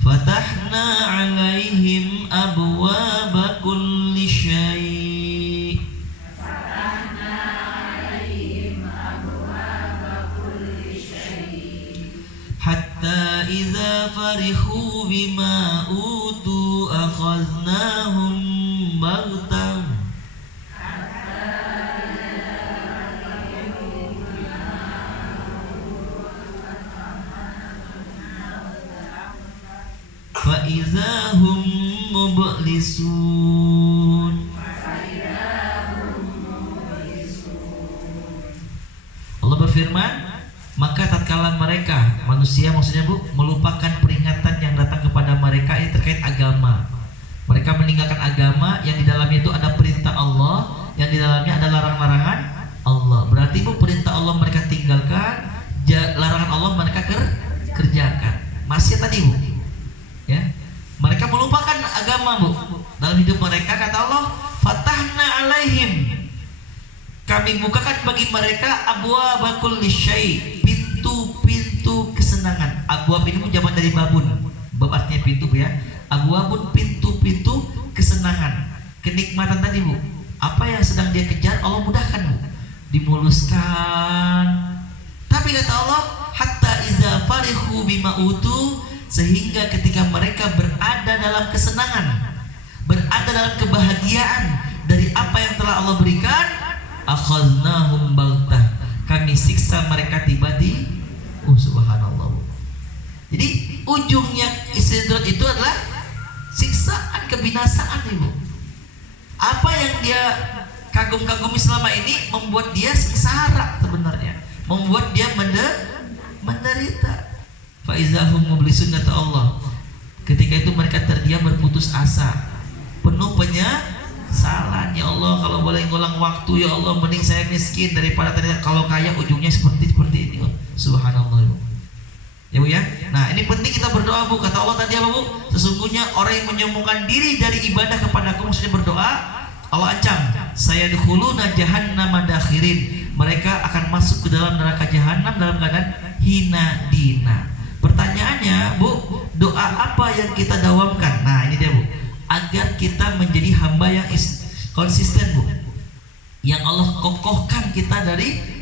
Fatahna 'alaihim abwaaba kulli syai' hatta idza farihu bima utu akhadnahum baghtah fa idza hum mublisun. Allah berfirman, maka tatkala mereka manusia maksudnya Bu melupakan peringatan yang datang kepada mereka ini terkait agama, mereka meninggalkan agama yang di dalamnya itu ada perintah Allah, yang di dalamnya ada larang-larangan Allah. Berarti Bu perintah Allah mereka tinggalkan, larangan Allah mereka kerjakan. Masih tadi Bu, ya mereka melupakan agama Bu dalam hidup mereka. Kata Allah, fatahna alaihim, kami bukakan bagi mereka abwaaba kulli syai, pintu-pintu kesenangan. Abwab ini jamak dari babun. Bab artinya pintu ya. Abwabun pintu-pintu kesenangan, kenikmatan tadi Bu. Apa yang sedang dia kejar Allah mudahkan Bu, dimuluskan. Tapi kata Allah, hatta iza farihu bima utu, sehingga ketika mereka berada dalam kesenangan, berada dalam kebahagiaan dari apa yang telah Allah berikan, akhadnahum baghtah, kami siksa mereka tiba-tiba. Subhanallah. Jadi ujungnya istidrat itu adalah siksaan, kebinasaan Ibu. Apa yang dia kagum-kagumi selama ini membuat dia sengsara sebenarnya, membuat dia menderita. Fa izahum mublisun, kata Allah, ketika itu mereka terdiam berputus asa, penuh penyesalan. Ya Allah, kalau boleh ngulang waktu ya Allah, mending saya miskin daripada ternyata kalau kaya ujungnya seperti ini. Subhanallah ya Bu ya. Nah ini penting kita berdoa Bu. Kata Allah tadi apa Bu? Sesungguhnya orang yang menyombongkan diri dari ibadah kepadaku, maksudnya berdoa, Allah ancam, saya dukhuluna jahannam dakhirin, mereka akan masuk ke dalam neraka jahanam dalam keadaan hina dina. Pertanyaannya Bu, doa apa yang kita dawamkan? Nah ini dia Bu, agar kita menjadi hamba yang konsisten Bu, yang Allah kokohkan kita dari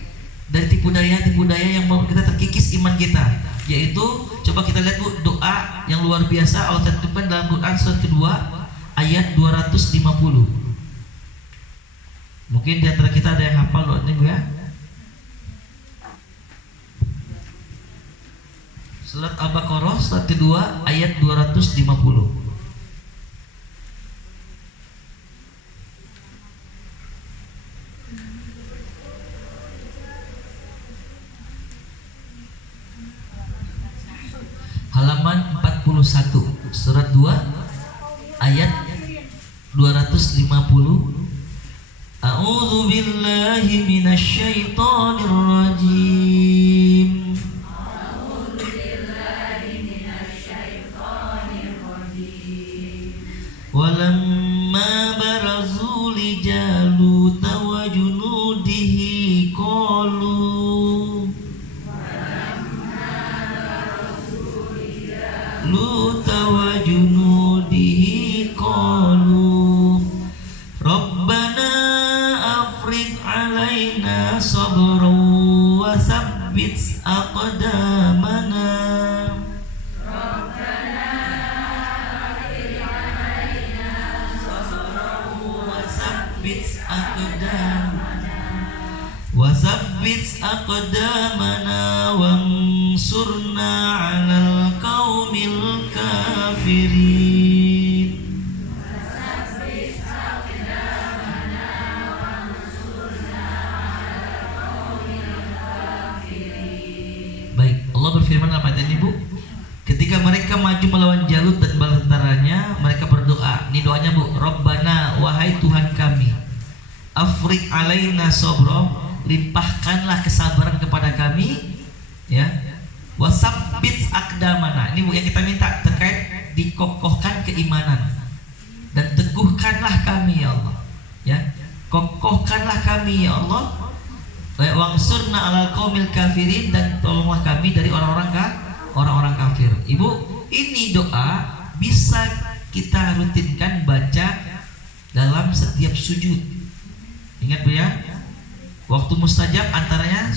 tipu daya yang mau kita terkikis iman kita. Yaitu coba kita lihat Bu, doa yang luar biasa Allah tentukan dalam Quran surat kedua ayat 250. Mungkin di antara kita ada yang hafal doa ini Bu ya. Surat Al-Baqarah surat kedua ayat 250. Halaman 41, surat 2 ayat 250. A'udzu billahi minasy syaithanir rajim. A'udzu billahi minasy syaithanir rajim. Walamma barazu li Jalut wa junudihi qalu Luta wa junudihi qalu Rabbana afriq alaina sabran wa tsabbit aqdamana. Rabbana afriq alaina sabran wa tsabbit aqdamana wa tsabbit aqdamana wansurna 'alal qaumil kafirin. Baik, Allah berfirman apa tadi Bu? Ketika mereka maju melawan Jalut dan bala tentaranya, mereka berdoa. Ini doanya Bu, Rabbana, wahai Tuhan kami, afriq alaina sabra, limpahkanlah kesabaran kepada kami, ya. Wasabbit aqdamana. Ini Bu yang kita minta terkait dikokohkan keimanan dan teguhkanlah kami ya Allah, ya. Kokohkanlah kami ya Allah. Wangsurna 'alal qaumil kafirin, dan tolonglah kami dari orang-orang kafir. Ibu, ini doa bisa kita rutinkan baca dalam setiap sujud. Ingat Bu ya, waktu mustajab antaranya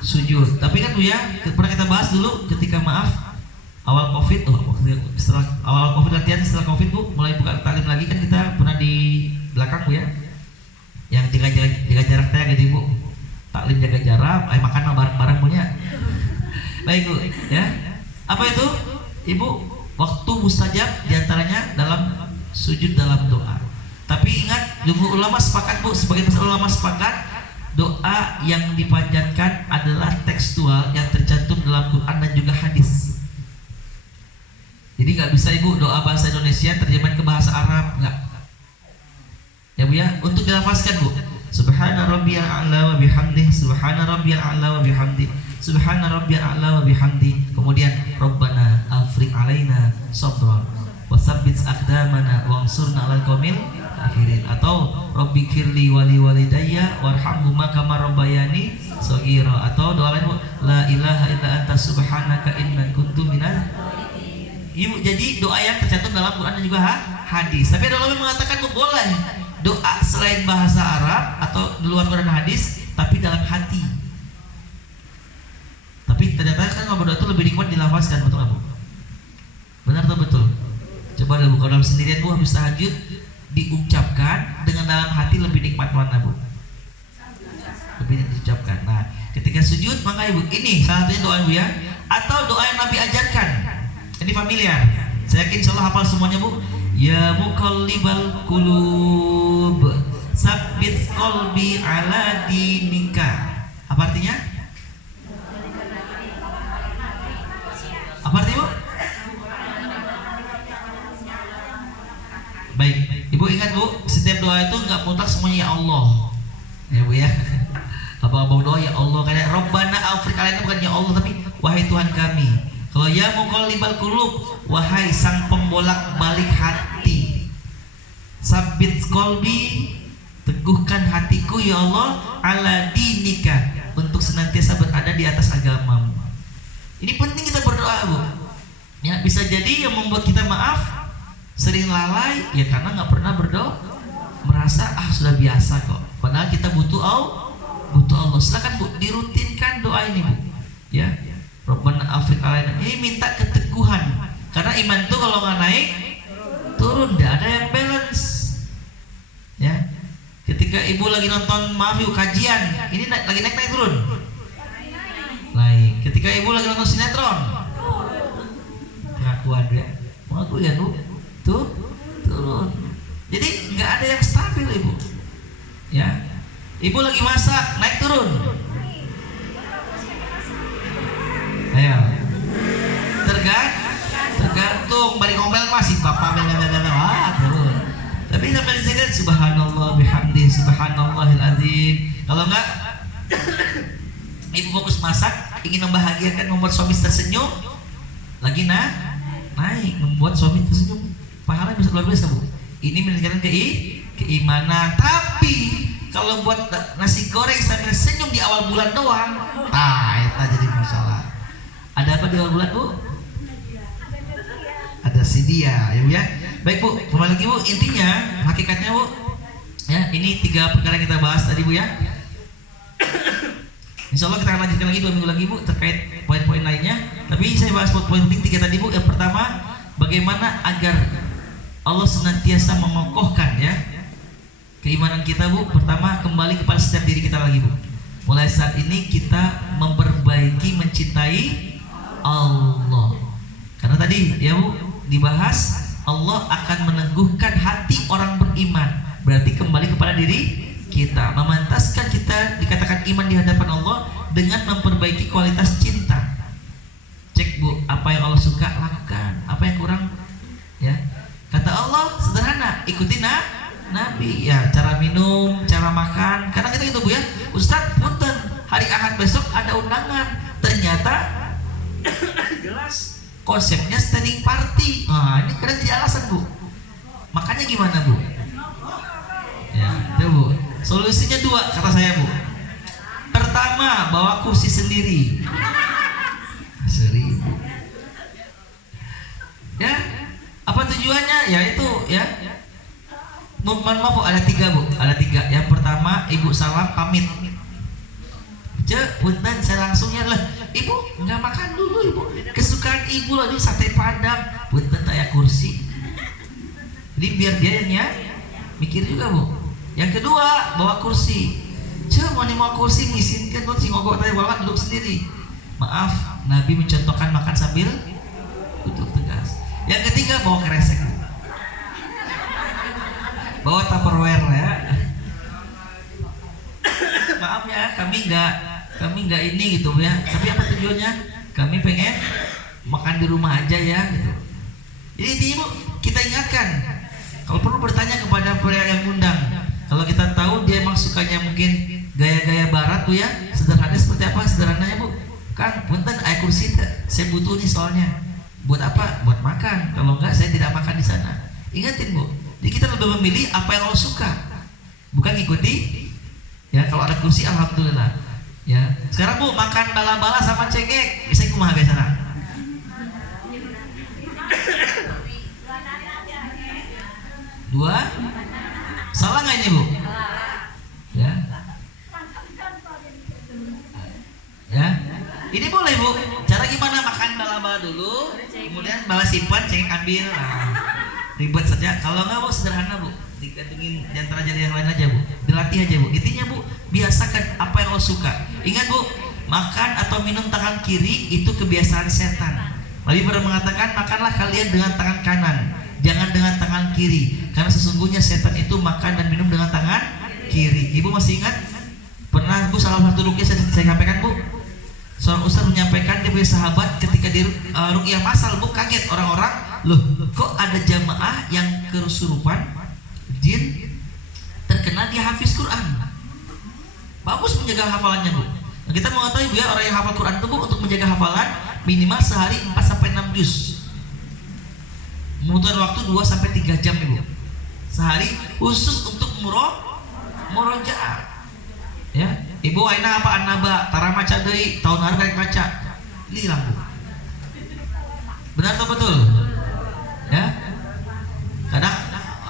sujud. Tapi kan Bu ya, pernah kita bahas dulu ketika awal Covid, setelah awal Covid latihan, setelah Covid Bu mulai buka taklim lagi kan kita pernah di belakang Bu ya, yang jaga jarak teh gitu Bu, taklim jaga jarak, makan bareng-bareng punya. Baik Bu ya, apa itu Ibu? Waktu mustajab diantaranya dalam sujud dalam doa. Tapi ingat, jumhur ulama sepakat Bu, sebagian besar ulama sepakat doa yang dipanjatkan adalah tekstual yang tercantum dalam Quran dan juga hadis. Jadi nggak bisa Ibu doa bahasa Indonesia terjemahan ke bahasa Arab, nggak. Ya Bu ya, untuk dilafazkan Bu. Subhana rabbiyal a'la wa bihamdihi, subhana rabbiyal a'la wa bihamdihi, subhana rabbiyal a'la wa bihamdihi. Kemudian Rabbana afriq alaina sabran wa tsabbit aqdamana wansurna 'alal qaumil kafirin, atau Rabbi firli wali walidayya warhamhuma kama rabbayani shaghira, atau doa lain la ilaha illa anta subhanaka inna kuntu minaz. Ibu, jadi doa yang tercantum dalam Quran dan juga hadis. Tapi ada ulama yang mengatakan boleh doa selain bahasa Arab atau di luar Quran dan hadis tapi dalam hati. Tapi ternyata kan kalau berdoa itu lebih nikmat dilafazkan, betul nggak Bu? Benar atau betul? Coba deh Bu, kalau dalam sendirian Bu habis tahajud diucapkan dengan dalam hati lebih nikmat mana Bu? Lebih diucapkan. Nah, ketika sujud maka Ibu ini salah satunya doa Bu ya, atau doa yang Nabi ajarkan. Ini familiar. Saya yakin insyaallah hafal semuanya Bu. Ya muqallibal qulub, tsabbit qalbi ala dinika. Apa artinya? Apa artinya Bu? Baik, Ibu ingat Bu, setiap doa itu nggak mutlak semuanya ya Allah, ya Bu ya. Abang-abang doa ya Allah, kayak Rabbana afriq alaina bukan ya Allah tapi wahai Tuhan kami. Kalau ya muqallibal qulub, wahai sang pembolak balik hati, sabit qalbi, teguhkan hatiku ya Allah, ala dinika, untuk senantiasa berada di atas agamamu. Ini penting kita berdoa Bu ya. Bisa jadi yang membuat kita sering lalai ya karena nggak pernah berdoa, merasa sudah biasa kok, padahal kita butuh Allah. Silakan Bu dirutinkan doa ini Bu ya. Rabbana afriq alaina, ini minta keteguhan, karena iman tuh kalau nggak naik turun, nggak ada yang balance ya. Ketika Ibu lagi nonton kajian, ini lagi naik turun? Naik. Ketika Ibu lagi nonton sinetron, pengakuan ya, pengakuan Bu tuh turun. Jadi nggak ada yang stabil Ibu ya. Ibu lagi masak, naik turun. Ayo, tergantung bari ngomel masih bapak turun. Tapi sampai disini subhanallah bihamdi subhanallahil azim. Kalau enggak Ibu fokus masak, ingin membahagiakan, membuat suami tersenyum, lagi naik, membuat suami tersenyum, pahala bisa luar biasa Bu. Ini menunjukkan keimanan. Tapi kalau buat nasi goreng sambil senyum di awal bulan doang, itu jadi masalah. Ada apa di awal bulan Bu? Ada sidia ya Bu ya. Baik Bu, kembali lagi Bu, intinya hakikatnya Bu ya, ini 3 perkara yang kita bahas tadi Bu ya. Insya Allah kita akan lanjutkan lagi 2 minggu lagi Bu terkait poin-poin lainnya. Tapi saya bahas poin penting 3 tadi Bu. Yang pertama, bagaimana agar Allah senantiasa mengokohkan ya keimanan kita Bu. Pertama, kembali kepada setiap diri kita lagi Bu. Mulai saat ini kita memperbaiki, mencintai Allah. Karena tadi ya Bu dibahas, Allah akan meneguhkan hati orang beriman. Berarti kembali kepada diri kita, memantaskan kita dikatakan iman di hadapan Allah dengan memperbaiki kualitas cinta. Cek Bu, apa yang Allah suka lakukan, apa yang kurang ya. Kata Allah sederhana, ikuti Nabi ya, cara minum, cara makan. Karena kita gitu Bu ya, Ustadz punten hari Ahad besok ada undangan, ternyata jelas konsepnya standing party. Ini kadang jadi alasan Bu. Makanya gimana Bu? Ya, itu Bu. Solusinya 2 kata saya Bu. Pertama, bawa kursi sendiri. 1000. Ya, apa tujuannya? Ya itu ya. Maaf Bu, ada 3 Bu. Ada 3. Yang pertama, Ibu salam pamit. Cek, punten saya langsungnya lah. Ibu nggak makan dulu ibu. Kesukaan ibu lagi sate padang. Punten tanya kursi. Jadi biar dia mikir juga bu. Yang kedua bawa kursi. Cek mau kursi ngisinkan tuh si ngogok tadi bawa duduk sendiri. Maaf, Nabi mencontohkan makan sambil duduk tegas. Yang ketiga bawa kresek. Bawa tupperware ya. Maaf ya, kami nggak ini gitu ya. Tapi apa tujuannya? Kami pengen makan di rumah aja ya gitu. Jadi intinya bu, kita ingatkan. Kalau perlu bertanya kepada pria yang undang. Kalau kita tahu dia emang sukanya mungkin gaya-gaya barat tuh ya, sederhana seperti apa sederhananya bu? Kang, punten ayah kursi saya butuh nih soalnya. Buat apa? Buat makan. Kalau enggak saya tidak makan di sana. Ingatin bu. Jadi kita lebih memilih apa yang Allah suka, bukan ngikuti. Ya kalau ada kursi alhamdulillah. Ya sekarang bu makan bala-bala sama cengek, bisa kumaha biasana? Dua? Salah nggak ini bu? Ya. Ya. Ini boleh bu. Cara gimana makan bala-bala dulu, kemudian bala simpan, cengek ambil. Nah, ribet saja. Kalau nggak bu sederhana bu. Digantungin di antara jari yang lain aja bu, dilatih aja bu. Intinya bu, biasakan apa yang lo suka. Ingat bu, makan atau minum tangan kiri itu kebiasaan setan. Nabi pernah mengatakan, makanlah kalian dengan tangan kanan, jangan dengan tangan kiri, karena sesungguhnya setan itu makan dan minum dengan tangan kiri. Ibu masih ingat? Pernah bu salah satu ruqyah saya sampaikan bu, seorang ustaz menyampaikan dia punya sahabat ketika di ruqyah masal bu, kaget orang-orang, loh kok ada jamaah yang kesurupan jin terkena dia hafiz Quran. Bagus menjaga hafalannya bu. Nah, kita mengetahui bu ya, orang yang hafal Quran itu bu, untuk menjaga hafalan minimal sehari 4-6 juz. Membutuhkan waktu 2-3 jam ibu sehari khusus untuk murojaah. Ya, ibu aina apa anaba tara maca deui tahun harga rek maca. Lilang bu. Benar atau betul? Ya. Kadang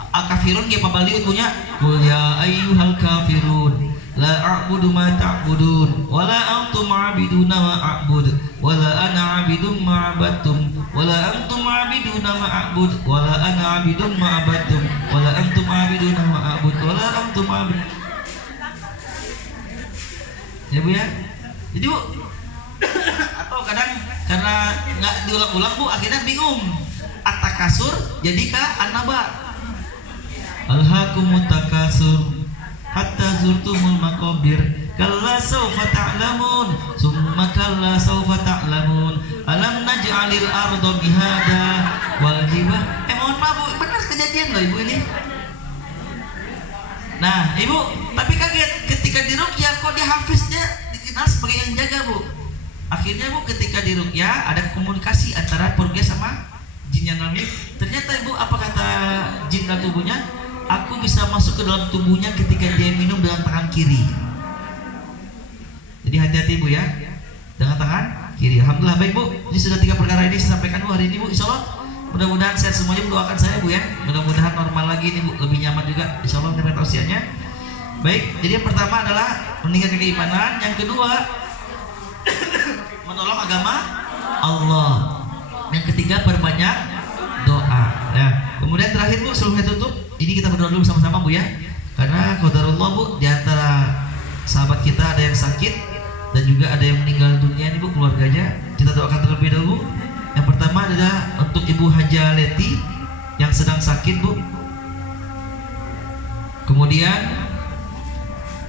al-kafirun dia pabaliut punya qul ya ayyuhal kafirun la a'budu ma ta'budun wa la antum 'abiduna ma a'bud wa la ana 'abidum ma 'abadtum wa la antum 'abiduna ma a'bud wa la ana 'abidum ma 'abadtum wa la antum 'abiduna ma a'bud wa la antum 'abid. Ya bu ya. Jadi bu atau kadang karena nggak diulang-ulang bu akhirnya bingung. At-takasur jadi an-naba. Alhaakumut takasur hatta zurtumul maqabir kalla sawfa ta'lamun summa kalla sawfa ta'lamun alam naj'alil arda bihada wal jibah. Mohon maaf bu, benar kejadian loh ibu ini. Nah ibu, tapi kaget ketika di ruqyah kok dia hafiznya dikenal sebagai yang jaga bu. Akhirnya bu ketika di ruqyah ada komunikasi antara peruqyah sama jin yang namanya. Ternyata ibu apa kata jin dalam tubuhnya? Aku bisa masuk ke dalam tubuhnya ketika dia minum dengan tangan kiri. Jadi hati-hati bu ya, dengan tangan kiri. Alhamdulillah baik bu. Ini sudah 3 perkara ini saya sampaikan bu hari ini bu. Insya Allah mudah-mudahan sehat semuanya. Doakan saya bu ya. Mudah-mudahan normal lagi ini bu, lebih nyaman juga. Insya Allah dengan tausiahnya. Baik. Jadi yang pertama adalah meningkatkan keimanan. Yang kedua menolong agama Allah. Yang ketiga perbanyak doa. Ya. Kemudian terakhir bu sebelum saya tutup. Ini kita berdoa dulu sama-sama bu ya, karena qadarullah bu, di antara sahabat kita ada yang sakit dan juga ada yang meninggal dunia nih bu, keluarganya. Kita doakan terlebih dahulu. Yang pertama adalah untuk Ibu Haja Leti yang sedang sakit bu. Kemudian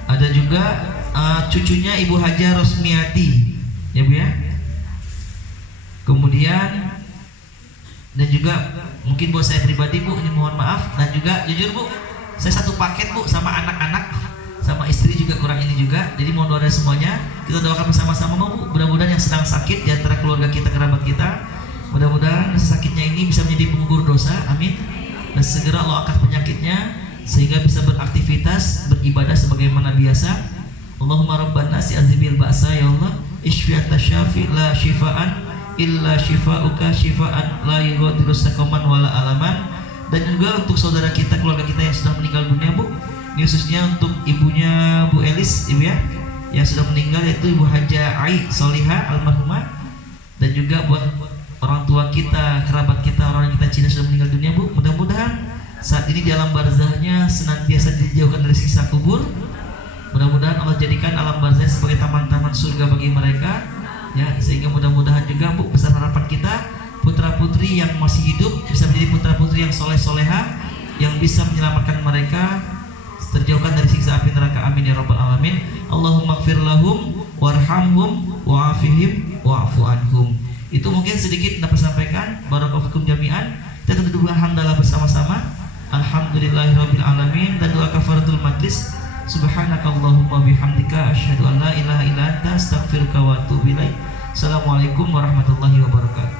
ada juga cucunya Ibu Haja Rosmiati ya bu ya. Kemudian dan juga mungkin buat saya pribadi bu, ini mohon maaf, dan juga jujur bu, saya satu paket bu sama anak-anak, sama istri juga kurang ini juga. Jadi mohon doa dari semuanya. Kita doakan bersama-sama bu, mudah-mudahan yang sedang sakit di antara keluarga kita, kerabat kita, mudah-mudahan sakitnya ini bisa menjadi penggugur dosa, amin. Dan segera Allah angkat penyakitnya sehingga bisa beraktivitas, beribadah sebagaimana biasa. Allahumma rabban nasi azibil ba'sa, ya Allah ishfi'ata syafi' la shifaan illa shifa'uka shifa'an la yughadiru saqaman wala alaman. Dan juga untuk saudara kita, keluarga kita yang sudah meninggal dunia bu, khususnya untuk ibunya Bu Elis ibu ya, yang sudah meninggal, yaitu Ibu Haja Ai Solihah almarhumah, dan juga buat orang tua kita, kerabat kita, orang yang kita cinta sudah meninggal dunia, Bu. Mudah-mudahan saat ini di alam barzahnya senantiasa dijauhkan dari siksa kubur. Mudah-mudahan Allah jadikan alam barzah sebagai taman-taman surga bagi mereka, ya, sehingga mudah-mudahan juga, Bu, besar harapan kita putra-putri yang masih hidup bisa menjadi putra-putri yang soleh-soleha, yang bisa menyelamatkan mereka terjauhkan dari siksa api neraka. Amin ya rabbal alamin. Allahumma gfir lahum warhamhum wa'afihim wa'fu anhum. Itu mungkin sedikit dapat sampaikan. Barakallahu fikum jami'an. Kita tentu alhamdulillah bersama-sama. Alhamdulillahirabbil alamin. Dan doa kafaratul majlis. Subhanakallahumma bihamdika asyhadu an la ilaha illa anta astaghfiruka wa atubu ilaik. Assalamualaikum warahmatullahi wabarakatuh.